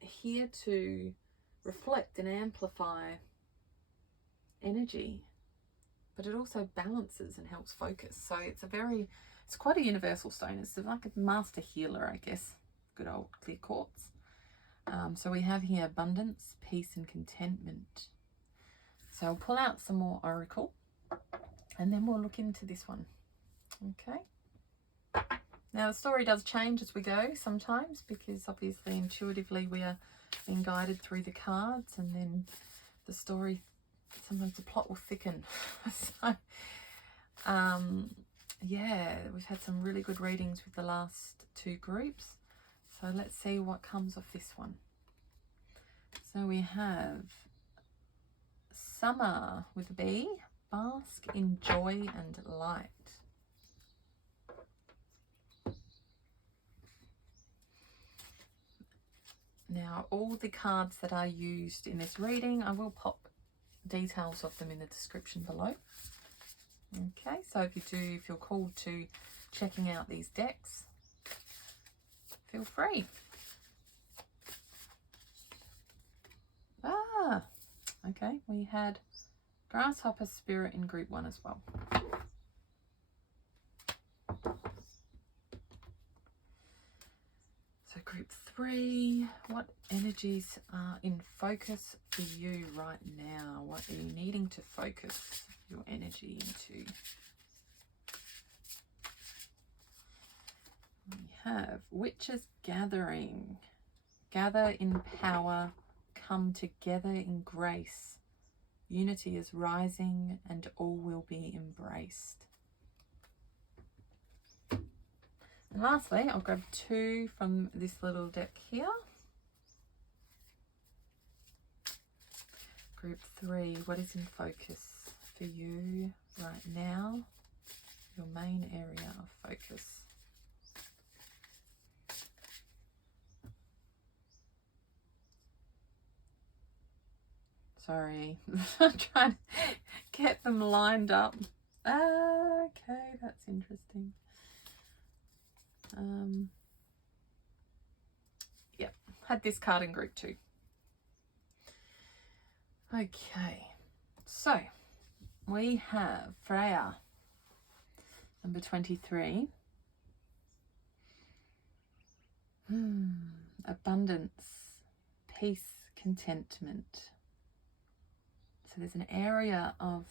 here to reflect and amplify energy, but it also balances and helps focus. So it's quite a universal stone. It's like a master healer, I guess. Good old clear quartz. So we have here abundance, peace, and contentment. So I'll pull out some more oracle, and then we'll look into this one. Okay. Now the story does change as we go sometimes, because obviously intuitively we are being guided through the cards, and then the story, sometimes the plot will thicken. So yeah, we've had some really good readings with the last 2 groups. So let's see what comes of this one. So we have summer with a B, bask in joy and light. Now, all the cards that are used in this reading, I will pop details of them in the description below. Okay, so if you do feel called to checking out these decks, feel free. Okay, we had Grasshopper Spirit in group 1 as well. So group 3, what energies are in focus for you right now? What are you needing to focus your energy into? We have Witches Gathering. Gather in power, come together in grace. Unity is rising and all will be embraced. And lastly, I'll grab 2 from this little deck here. Group 3, what is in focus for you right now? Your main area of focus. Sorry, I'm trying to get them lined up. Okay, that's interesting. Yep, had this card in group 2. Okay, so we have Freya, number 23. Abundance, peace, contentment. So there's an area of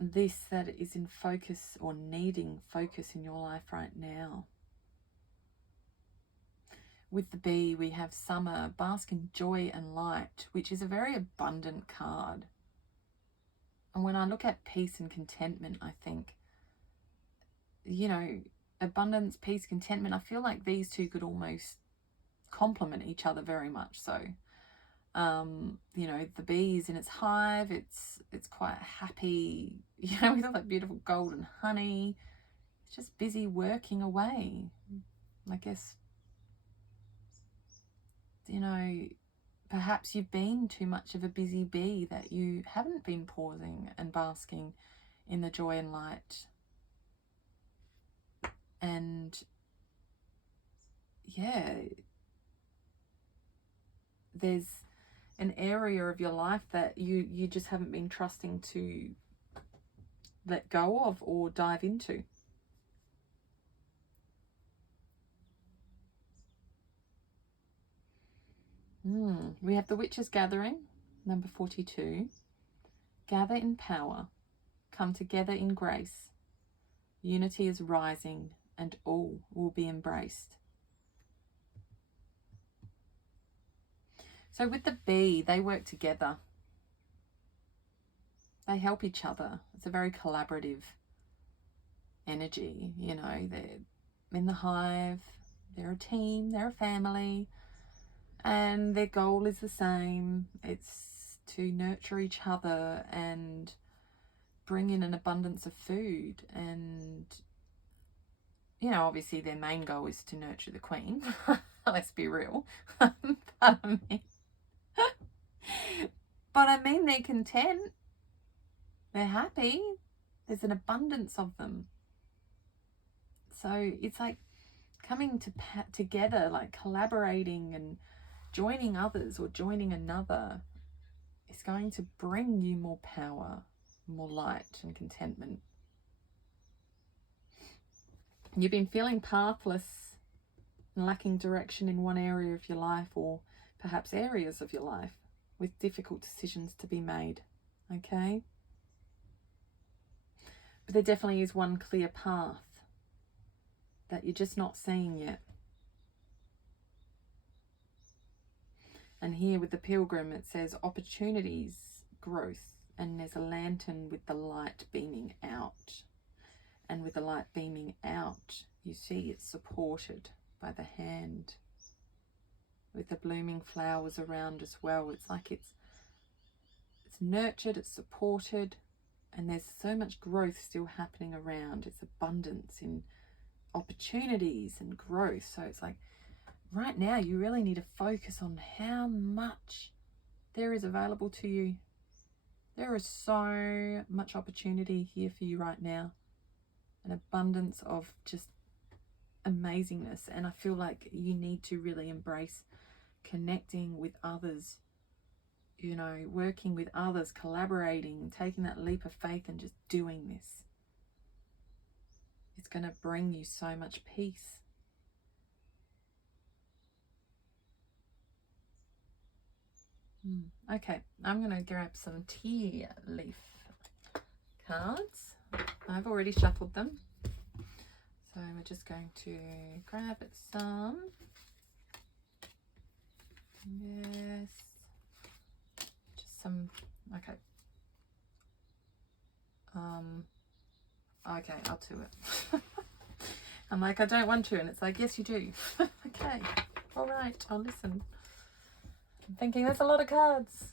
this that is in focus or needing focus in your life right now. With the B, we have summer, bask in joy and light, which is a very abundant card. And when I look at peace and contentment, I think, you know, abundance, peace, contentment, I feel like these two could almost complement each other very much so. You know, the bee is in its hive, it's quite happy, you know, with all that beautiful golden honey. It's just busy working away. I guess, you know, perhaps you've been too much of a busy bee, that you haven't been pausing and basking in the joy and light And yeah, there's an area of your life that you just haven't been trusting to let go of or dive into. We have the Witches Gathering, number 42. Gather in power, come together in grace. Unity is rising and all will be embraced. So with the bee, they work together. They help each other. It's a very collaborative energy, you know. They're in the hive, they're a team, they're a family, and their goal is the same. It's to nurture each other and bring in an abundance of food. And, you know, obviously their main goal is to nurture the queen. Let's be real. But I mean, they're content. They're happy. There's an abundance of them. So it's like coming together, like collaborating and joining others or joining another is going to bring you more power, more light and contentment. You've been feeling pathless and lacking direction in one area of your life, or perhaps areas of your life, with difficult decisions to be made, okay? But there definitely is one clear path that you're just not seeing yet. And here with the Pilgrim, it says opportunities, growth, and there's a lantern with the light beaming out. And with the light beaming out, you see it's supported by the hand with the blooming flowers around as well. It's like it's nurtured, it's supported, and there's so much growth still happening around. It's abundance in opportunities and growth. So it's like right now you really need to focus on how much there is available to you. There is so much opportunity here for you right now. An abundance of just amazingness. And I feel like you need to really embrace connecting with others, you know, working with others, collaborating, taking that leap of faith and just doing this. It's going to bring you so much peace. Okay, I'm going to grab some tea leaf cards. I've already shuffled them. So we're just going to grab some. Yes. Just some, okay. Okay, I'll do it. I'm like, I don't want to, and it's like, yes you do. Okay, all right, I'll listen. I'm thinking there's a lot of cards.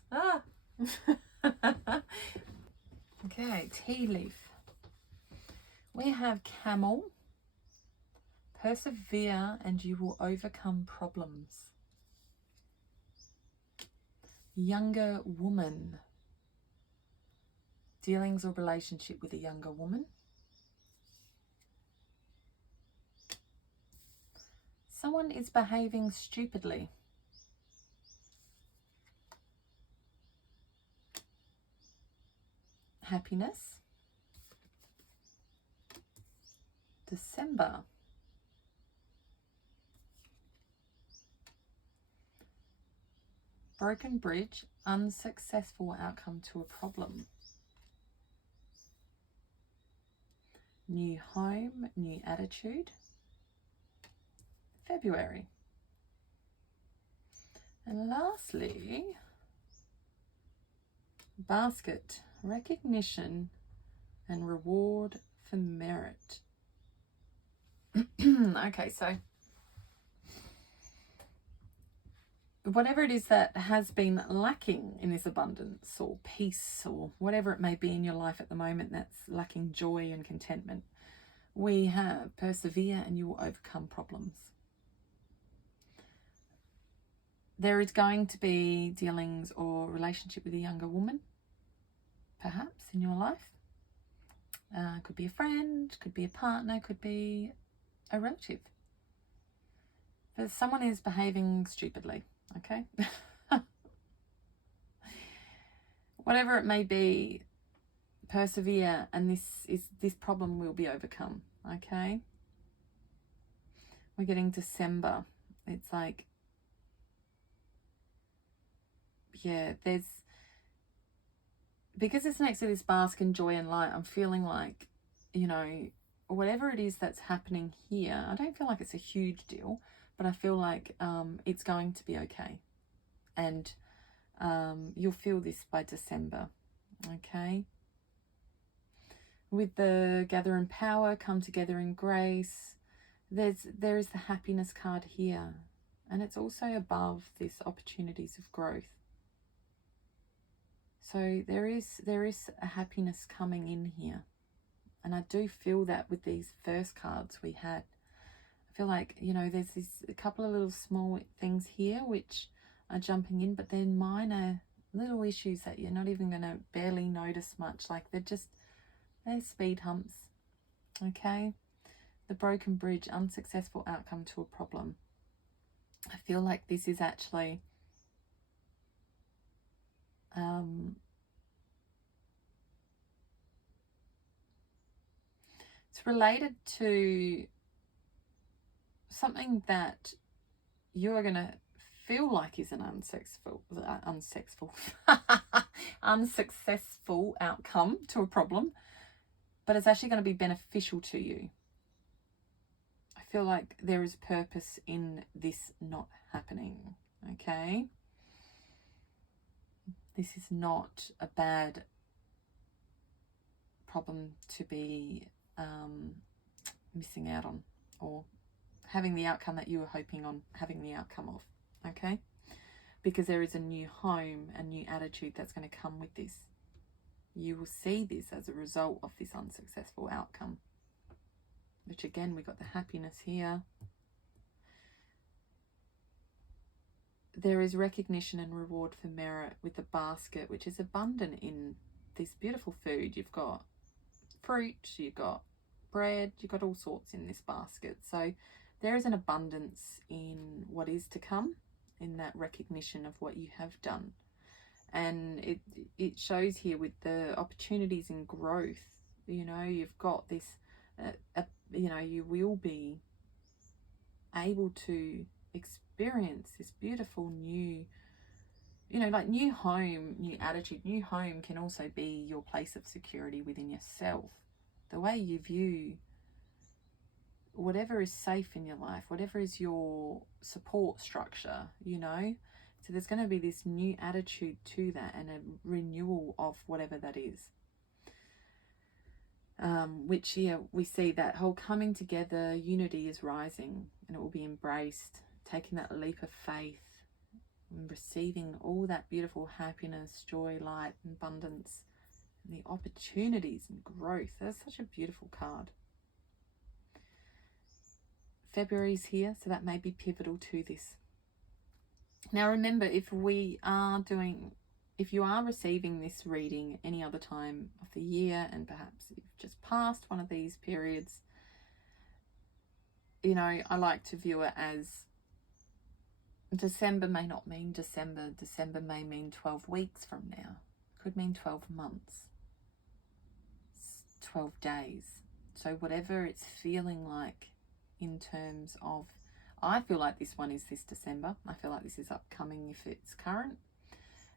Okay, tea leaf. We have camel. Persevere and you will overcome problems. Younger woman. Dealings or relationship with a younger woman. Someone is behaving stupidly. Happiness. December. Broken bridge, unsuccessful outcome to a problem. New home, new attitude. February. And lastly, basket, recognition and reward for merit. Okay, so whatever it is that has been lacking in this abundance or peace or whatever it may be in your life at the moment that's lacking joy and contentment, we have persevere and you will overcome problems. There is going to be dealings or relationship with a younger woman, perhaps, in your life. Could be a friend, could be a partner, could be a relative. But someone is behaving stupidly, okay? Whatever it may be, persevere, and this problem will be overcome, okay? We're getting December. It's like, yeah, because it's next to this bask in joy and light, I'm feeling like, you know, whatever it is that's happening here, I don't feel like it's a huge deal, but I feel like it's going to be okay. And you'll feel this by December, okay? With the gather in power, come together in grace, there is the happiness card here. And it's also above this opportunities of growth. So there is a happiness coming in here. And I do feel that with these first cards we had. I feel like, you know, there's a couple of little small things here which are jumping in, but they're minor little issues that you're not even going to barely notice much. Like they're speed humps, okay? The broken bridge, unsuccessful outcome to a problem. I feel like this is actually it's related to something that you're going to feel like is an unsuccessful outcome to a problem, but it's actually going to be beneficial to you. I feel like there is purpose in this not happening, okay? This is not a bad problem to be missing out on, or having the outcome that you were hoping on having the outcome of, okay? Because there is a new home, a new attitude that's going to come with this. You will see this as a result of this unsuccessful outcome. Which again, we got the happiness here. There is recognition and reward for merit with the basket, which is abundant in this beautiful food. You've got fruit, you've got bread, you've got all sorts in this basket. So there is an abundance in what is to come, in that recognition of what you have done. And it shows here with the opportunities in growth. You know, you've got this, you know, you will be able to experience this beautiful new, you know, like new home, new attitude. New home can also be your place of security within yourself. The way you view whatever is safe in your life, whatever is your support structure, you know. So there's going to be this new attitude to that, and a renewal of whatever that is. Which here we see that whole coming together, unity is rising, and it will be embraced, taking that leap of faith and receiving all that beautiful happiness, joy, light, and abundance, and the opportunities and growth. That's such a beautiful card. February's here, so that may be pivotal to this. Now remember, if you are receiving this reading any other time of the year, and perhaps you've just passed one of these periods, you know, I like to view it as December may not mean December. December may mean 12 weeks from now. It could mean 12 months, 12 days. So whatever it's feeling like in terms of, I feel like this one is this December. I feel like this is upcoming if it's current.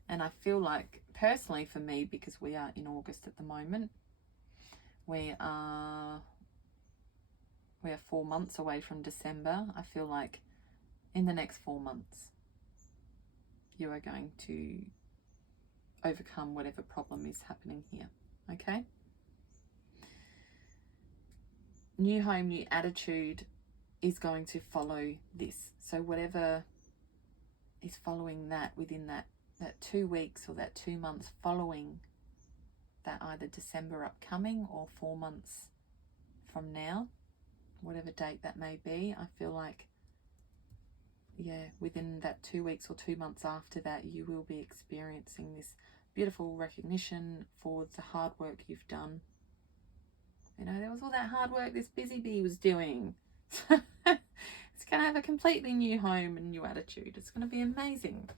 And I feel like, personally for me, because we are in August at the moment, we are 4 months away from December. I feel like in the next 4 months, you are going to overcome whatever problem is happening here, okay? New home, new attitude is going to follow this. So whatever is following that within that 2 weeks or that 2 months following that, either December upcoming or 4 months from now, whatever date that may be, I feel like, yeah, within that 2 weeks or 2 months after that, you will be experiencing this beautiful recognition for the hard work you've done. You know, there was all that hard work this busy bee was doing. It's going to have a completely new home and new attitude. It's going to be amazing.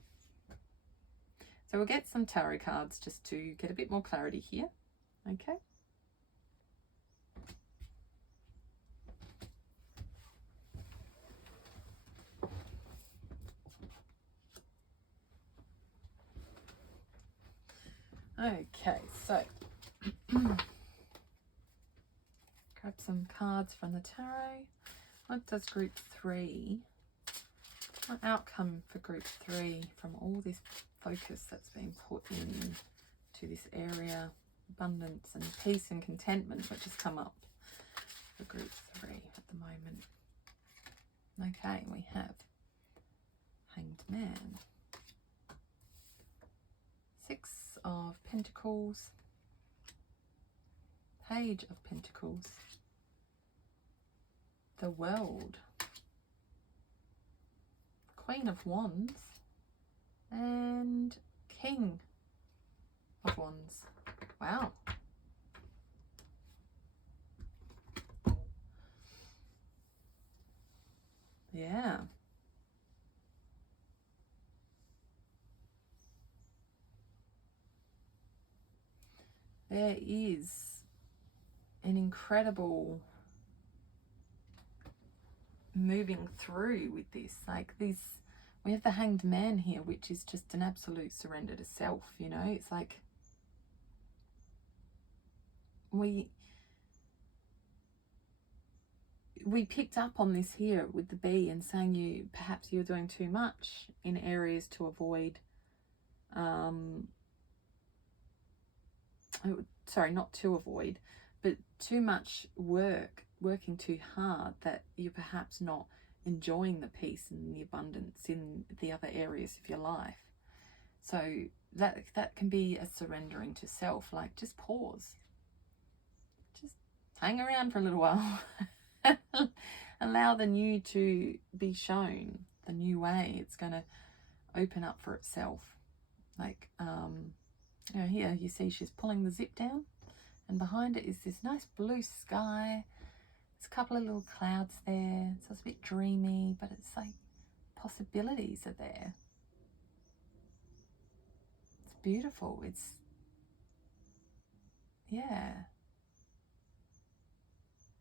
So we'll get some tarot cards just to get a bit more clarity here. Okay. Okay, so grab some cards from the tarot. What does group 3, what outcome for group 3 from all this focus that's been put in to this area, abundance and peace and contentment, which has come up for group 3 at the moment. Okay, we have Hanged Man, 6 of Pentacles, Page of Pentacles, the World, Queen of Wands, and King of Wands. Wow. Yeah. There is an incredible moving through with this. Like this, we have the Hanged Man here, which is just an absolute surrender to self, you know. It's like we picked up on this here with the bee and saying perhaps you're doing too much in areas to avoid sorry, not to avoid, but too much working too hard, that you're perhaps not enjoying the peace and the abundance in the other areas of your life. So that can be a surrendering to self. Like, just pause, just hang around for a little while. Allow the new to be shown, the new way. It's going to open up for itself. Like, you know, here you see she's pulling the zip down, and behind it is this nice blue sky. There's a couple of little clouds there, so it's a bit dreamy, but it's like possibilities are there. It's beautiful. It's, yeah.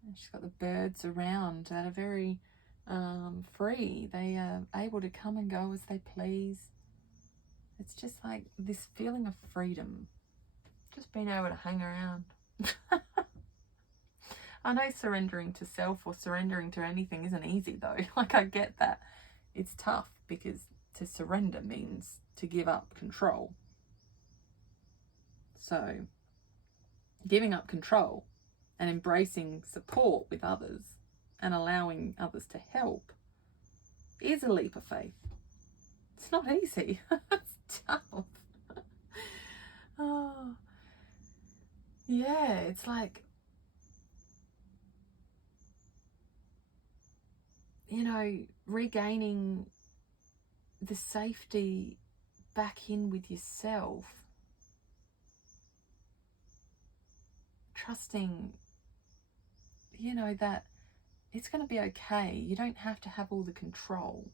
And she's got the birds around that are very free. They are able to come and go as they please. It's just like this feeling of freedom, just being able to hang around. I know surrendering to self or surrendering to anything isn't easy though. Like, I get that. It's tough because to surrender means to give up control. So giving up control and embracing support with others and allowing others to help is a leap of faith. It's not easy. It's tough. Oh, yeah, it's like, you know, regaining the safety back in with yourself, trusting, you know, that it's going to be okay. You don't have to have all the control.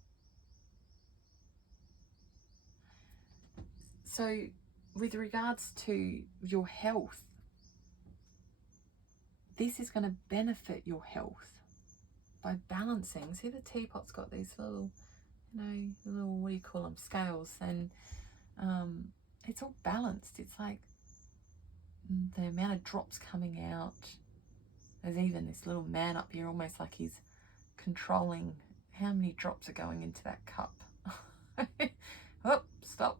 So with regards to your health, this is going to benefit your health by balancing. See, the teapot's got these little, you know, little, what do you call them, scales, and it's all balanced. It's like the amount of drops coming out. There's even this little man up here, almost like he's controlling how many drops are going into that cup. Oh, stop.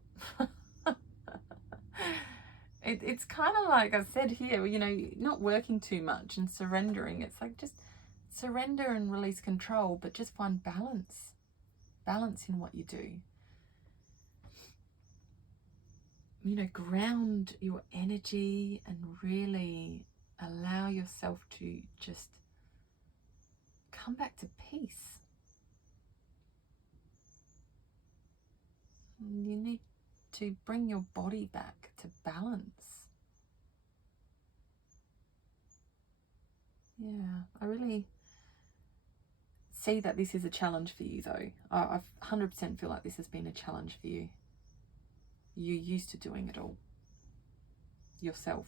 It's kind of like I said here, you know, not working too much and surrendering. It's like just surrender and release control, but just find balance. Balance in what you do. You know, ground your energy and really allow yourself to just come back to peace. You need to bring your body back to balance. Yeah, I really see that this is a challenge for you though. I 100% feel like this has been a challenge for you. You're used to doing it all yourself.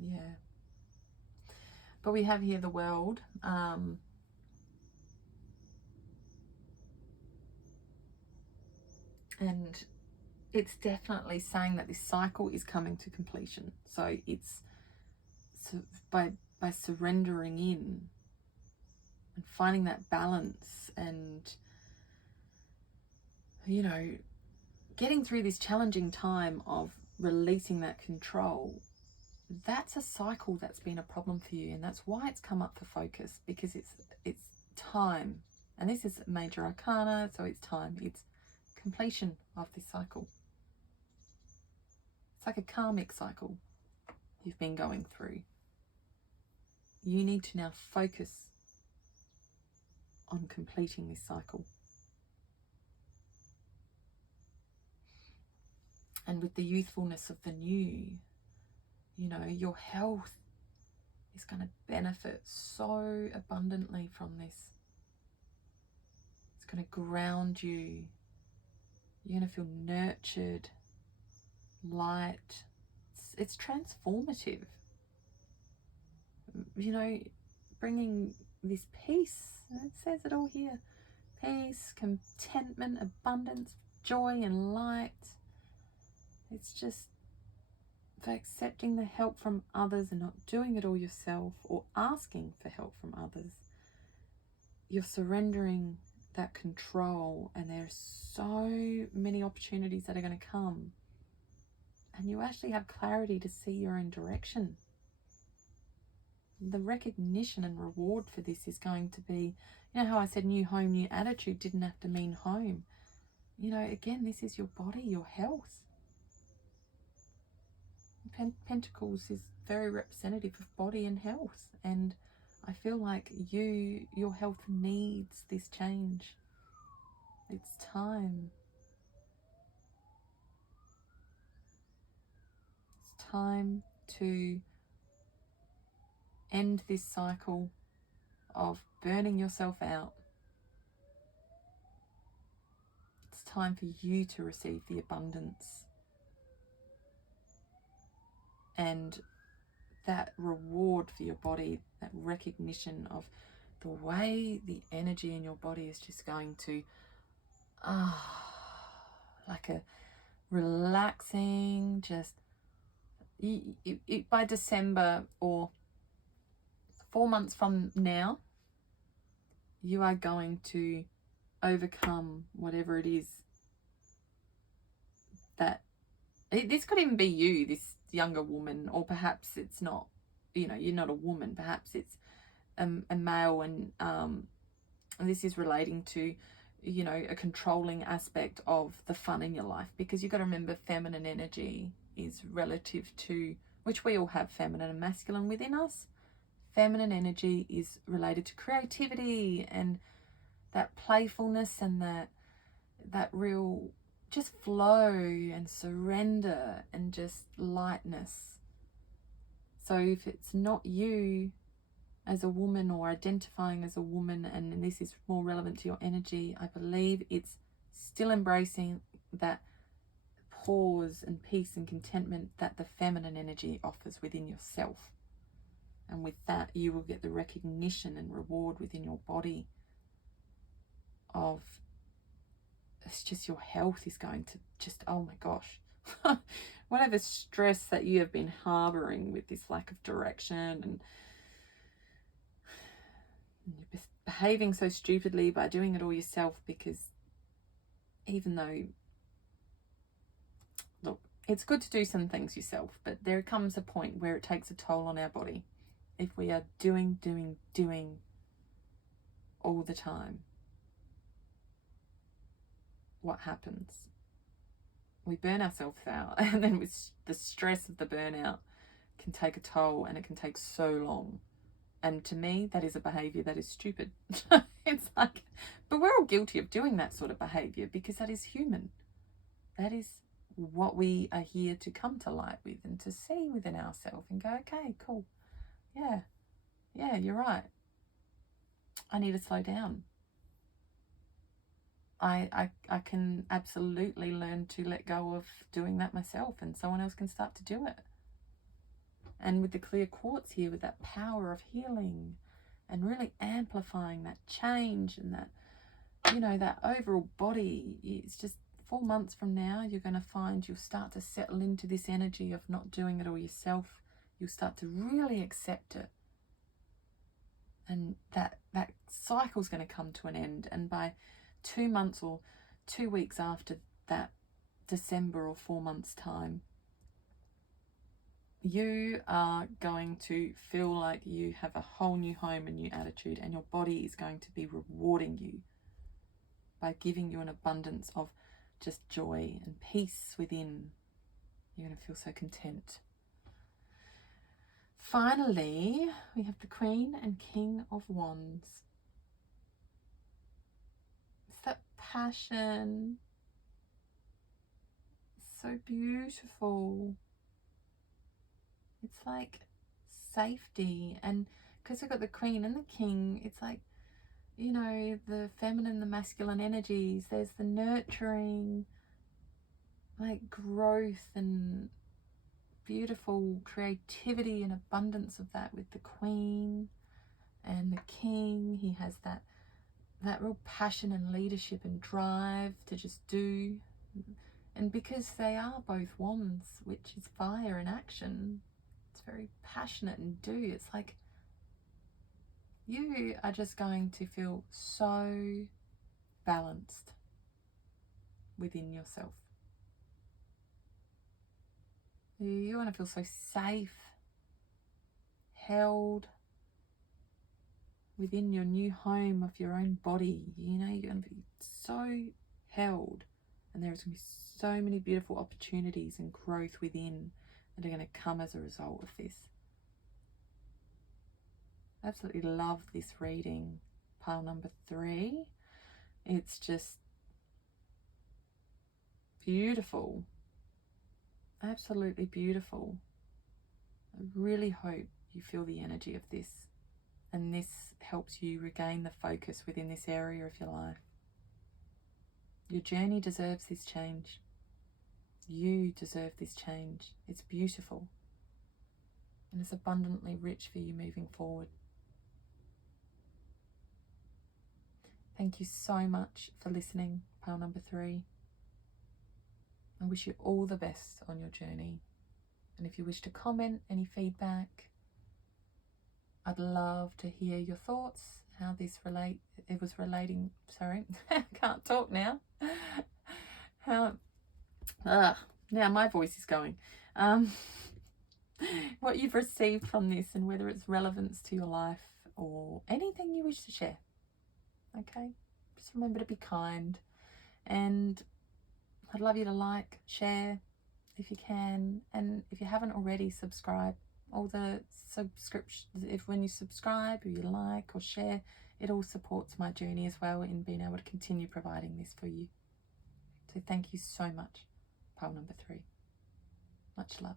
Yeah. But we have here the world. And it's definitely saying that this cycle is coming to completion. So it's by surrendering in and finding that balance and, you know, getting through this challenging time of releasing that control, that's a cycle that's been a problem for you, and that's why it's come up for focus, because it's time. And this is major arcana, so it's time. It's completion of this cycle. It's like a karmic cycle you've been going through. You need to now focus on completing this cycle. And with the youthfulness of the new, you know, your health is going to benefit so abundantly from this. It's going to ground you. You're going to feel nurtured, light. It's transformative. You know, bringing this peace. It says it all here. Peace, contentment, abundance, joy and light. It's just for accepting the help from others and not doing it all yourself or asking for help from others. You're surrendering that control, and there's so many opportunities that are going to come, and you actually have clarity to see your own direction. The recognition and reward for this is going to be, you know how I said new home, new attitude didn't have to mean home. You know, again, this is your body, your health. Pentacles is very representative of body and health, and I feel like your health needs this change. It's time. It's time to end this cycle of burning yourself out. It's time for you to receive the abundance and that reward for your body, that recognition of the way the energy in your body is just going to, like a relaxing, just, by December or 4 months from now, you are going to overcome whatever it is that, this could even be you, this younger woman, or perhaps it's not, you know, you're not a woman, perhaps it's a male, and this is relating to, you know, a controlling aspect of the fun in your life, because you've got to remember feminine energy is relative to, which we all have feminine and masculine within us. Feminine energy is related to creativity and that playfulness and that real just flow and surrender and just lightness. So if it's not you as a woman, or identifying as a woman, and this is more relevant to your energy, I believe it's still embracing that pause and peace and contentment that the feminine energy offers within yourself. And with that, you will get the recognition and reward within your body of, it's just your health is going to just, oh my gosh, whatever stress that you have been harboring with this lack of direction and you're behaving so stupidly by doing it all yourself, because even though, look, it's good to do some things yourself, but there comes a point where it takes a toll on our body. If we are doing all the time, what happens? We burn ourselves out, and then with the stress of the burnout can take a toll, and it can take so long. And to me, that is a behaviour that is stupid. It's like, but we're all guilty of doing that sort of behaviour, because that is human. That is what we are here to come to light with and to see within ourselves and go, okay, cool. Yeah, you're right. I need to slow down. I can absolutely learn to let go of doing that myself, and someone else can start to do it. And with the clear quartz here, with that power of healing and really amplifying that change and that, you know, that overall body, it's just 4 months from now, you're going to find you'll start to settle into this energy of not doing it all yourself. You'll start to really accept it. And that cycle's going to come to an end. And by 2 months or 2 weeks after that, December or 4 months time, you are going to feel like you have a whole new home, a new attitude, and your body is going to be rewarding you by giving you an abundance of just joy and peace within. You're going to feel so content. Finally, we have the Queen and King of Wands. It's that passion. It's so beautiful. It's like safety, and because we've got the Queen and the King, it's like, you know, the feminine, the masculine energies. There's the nurturing, like growth and beautiful creativity and abundance of that with the Queen. And the King, he has that real passion and leadership and drive to just do. And because they are both wands, which is fire in action, it's very passionate and do. It's like you are just going to feel so balanced within yourself. You want to feel so safe, held within your new home of your own body. You know, you're going to be so held, and there's going to be so many beautiful opportunities and growth within that are going to come as a result of this. I absolutely love this reading, pile number 3. It's just beautiful, absolutely beautiful. I really hope you feel the energy of this, and this helps you regain the focus within this area of your life. Your journey deserves this change. You deserve this change. It's beautiful, and it's abundantly rich for you moving forward. Thank you so much for listening, pile number 3. I wish you all the best on your journey. And if you wish to comment any feedback, I'd love to hear your thoughts, how this was relating, sorry, I can't talk now. Now my voice is going. What you've received from this and whether it's relevance to your life or anything you wish to share. Okay, just remember to be kind, and I'd love you to like, share if you can, and if you haven't already, subscribe. All the subscriptions, if when you subscribe or you like or share, it all supports my journey as well in being able to continue providing this for you. So thank you so much, pile number 3. Much love.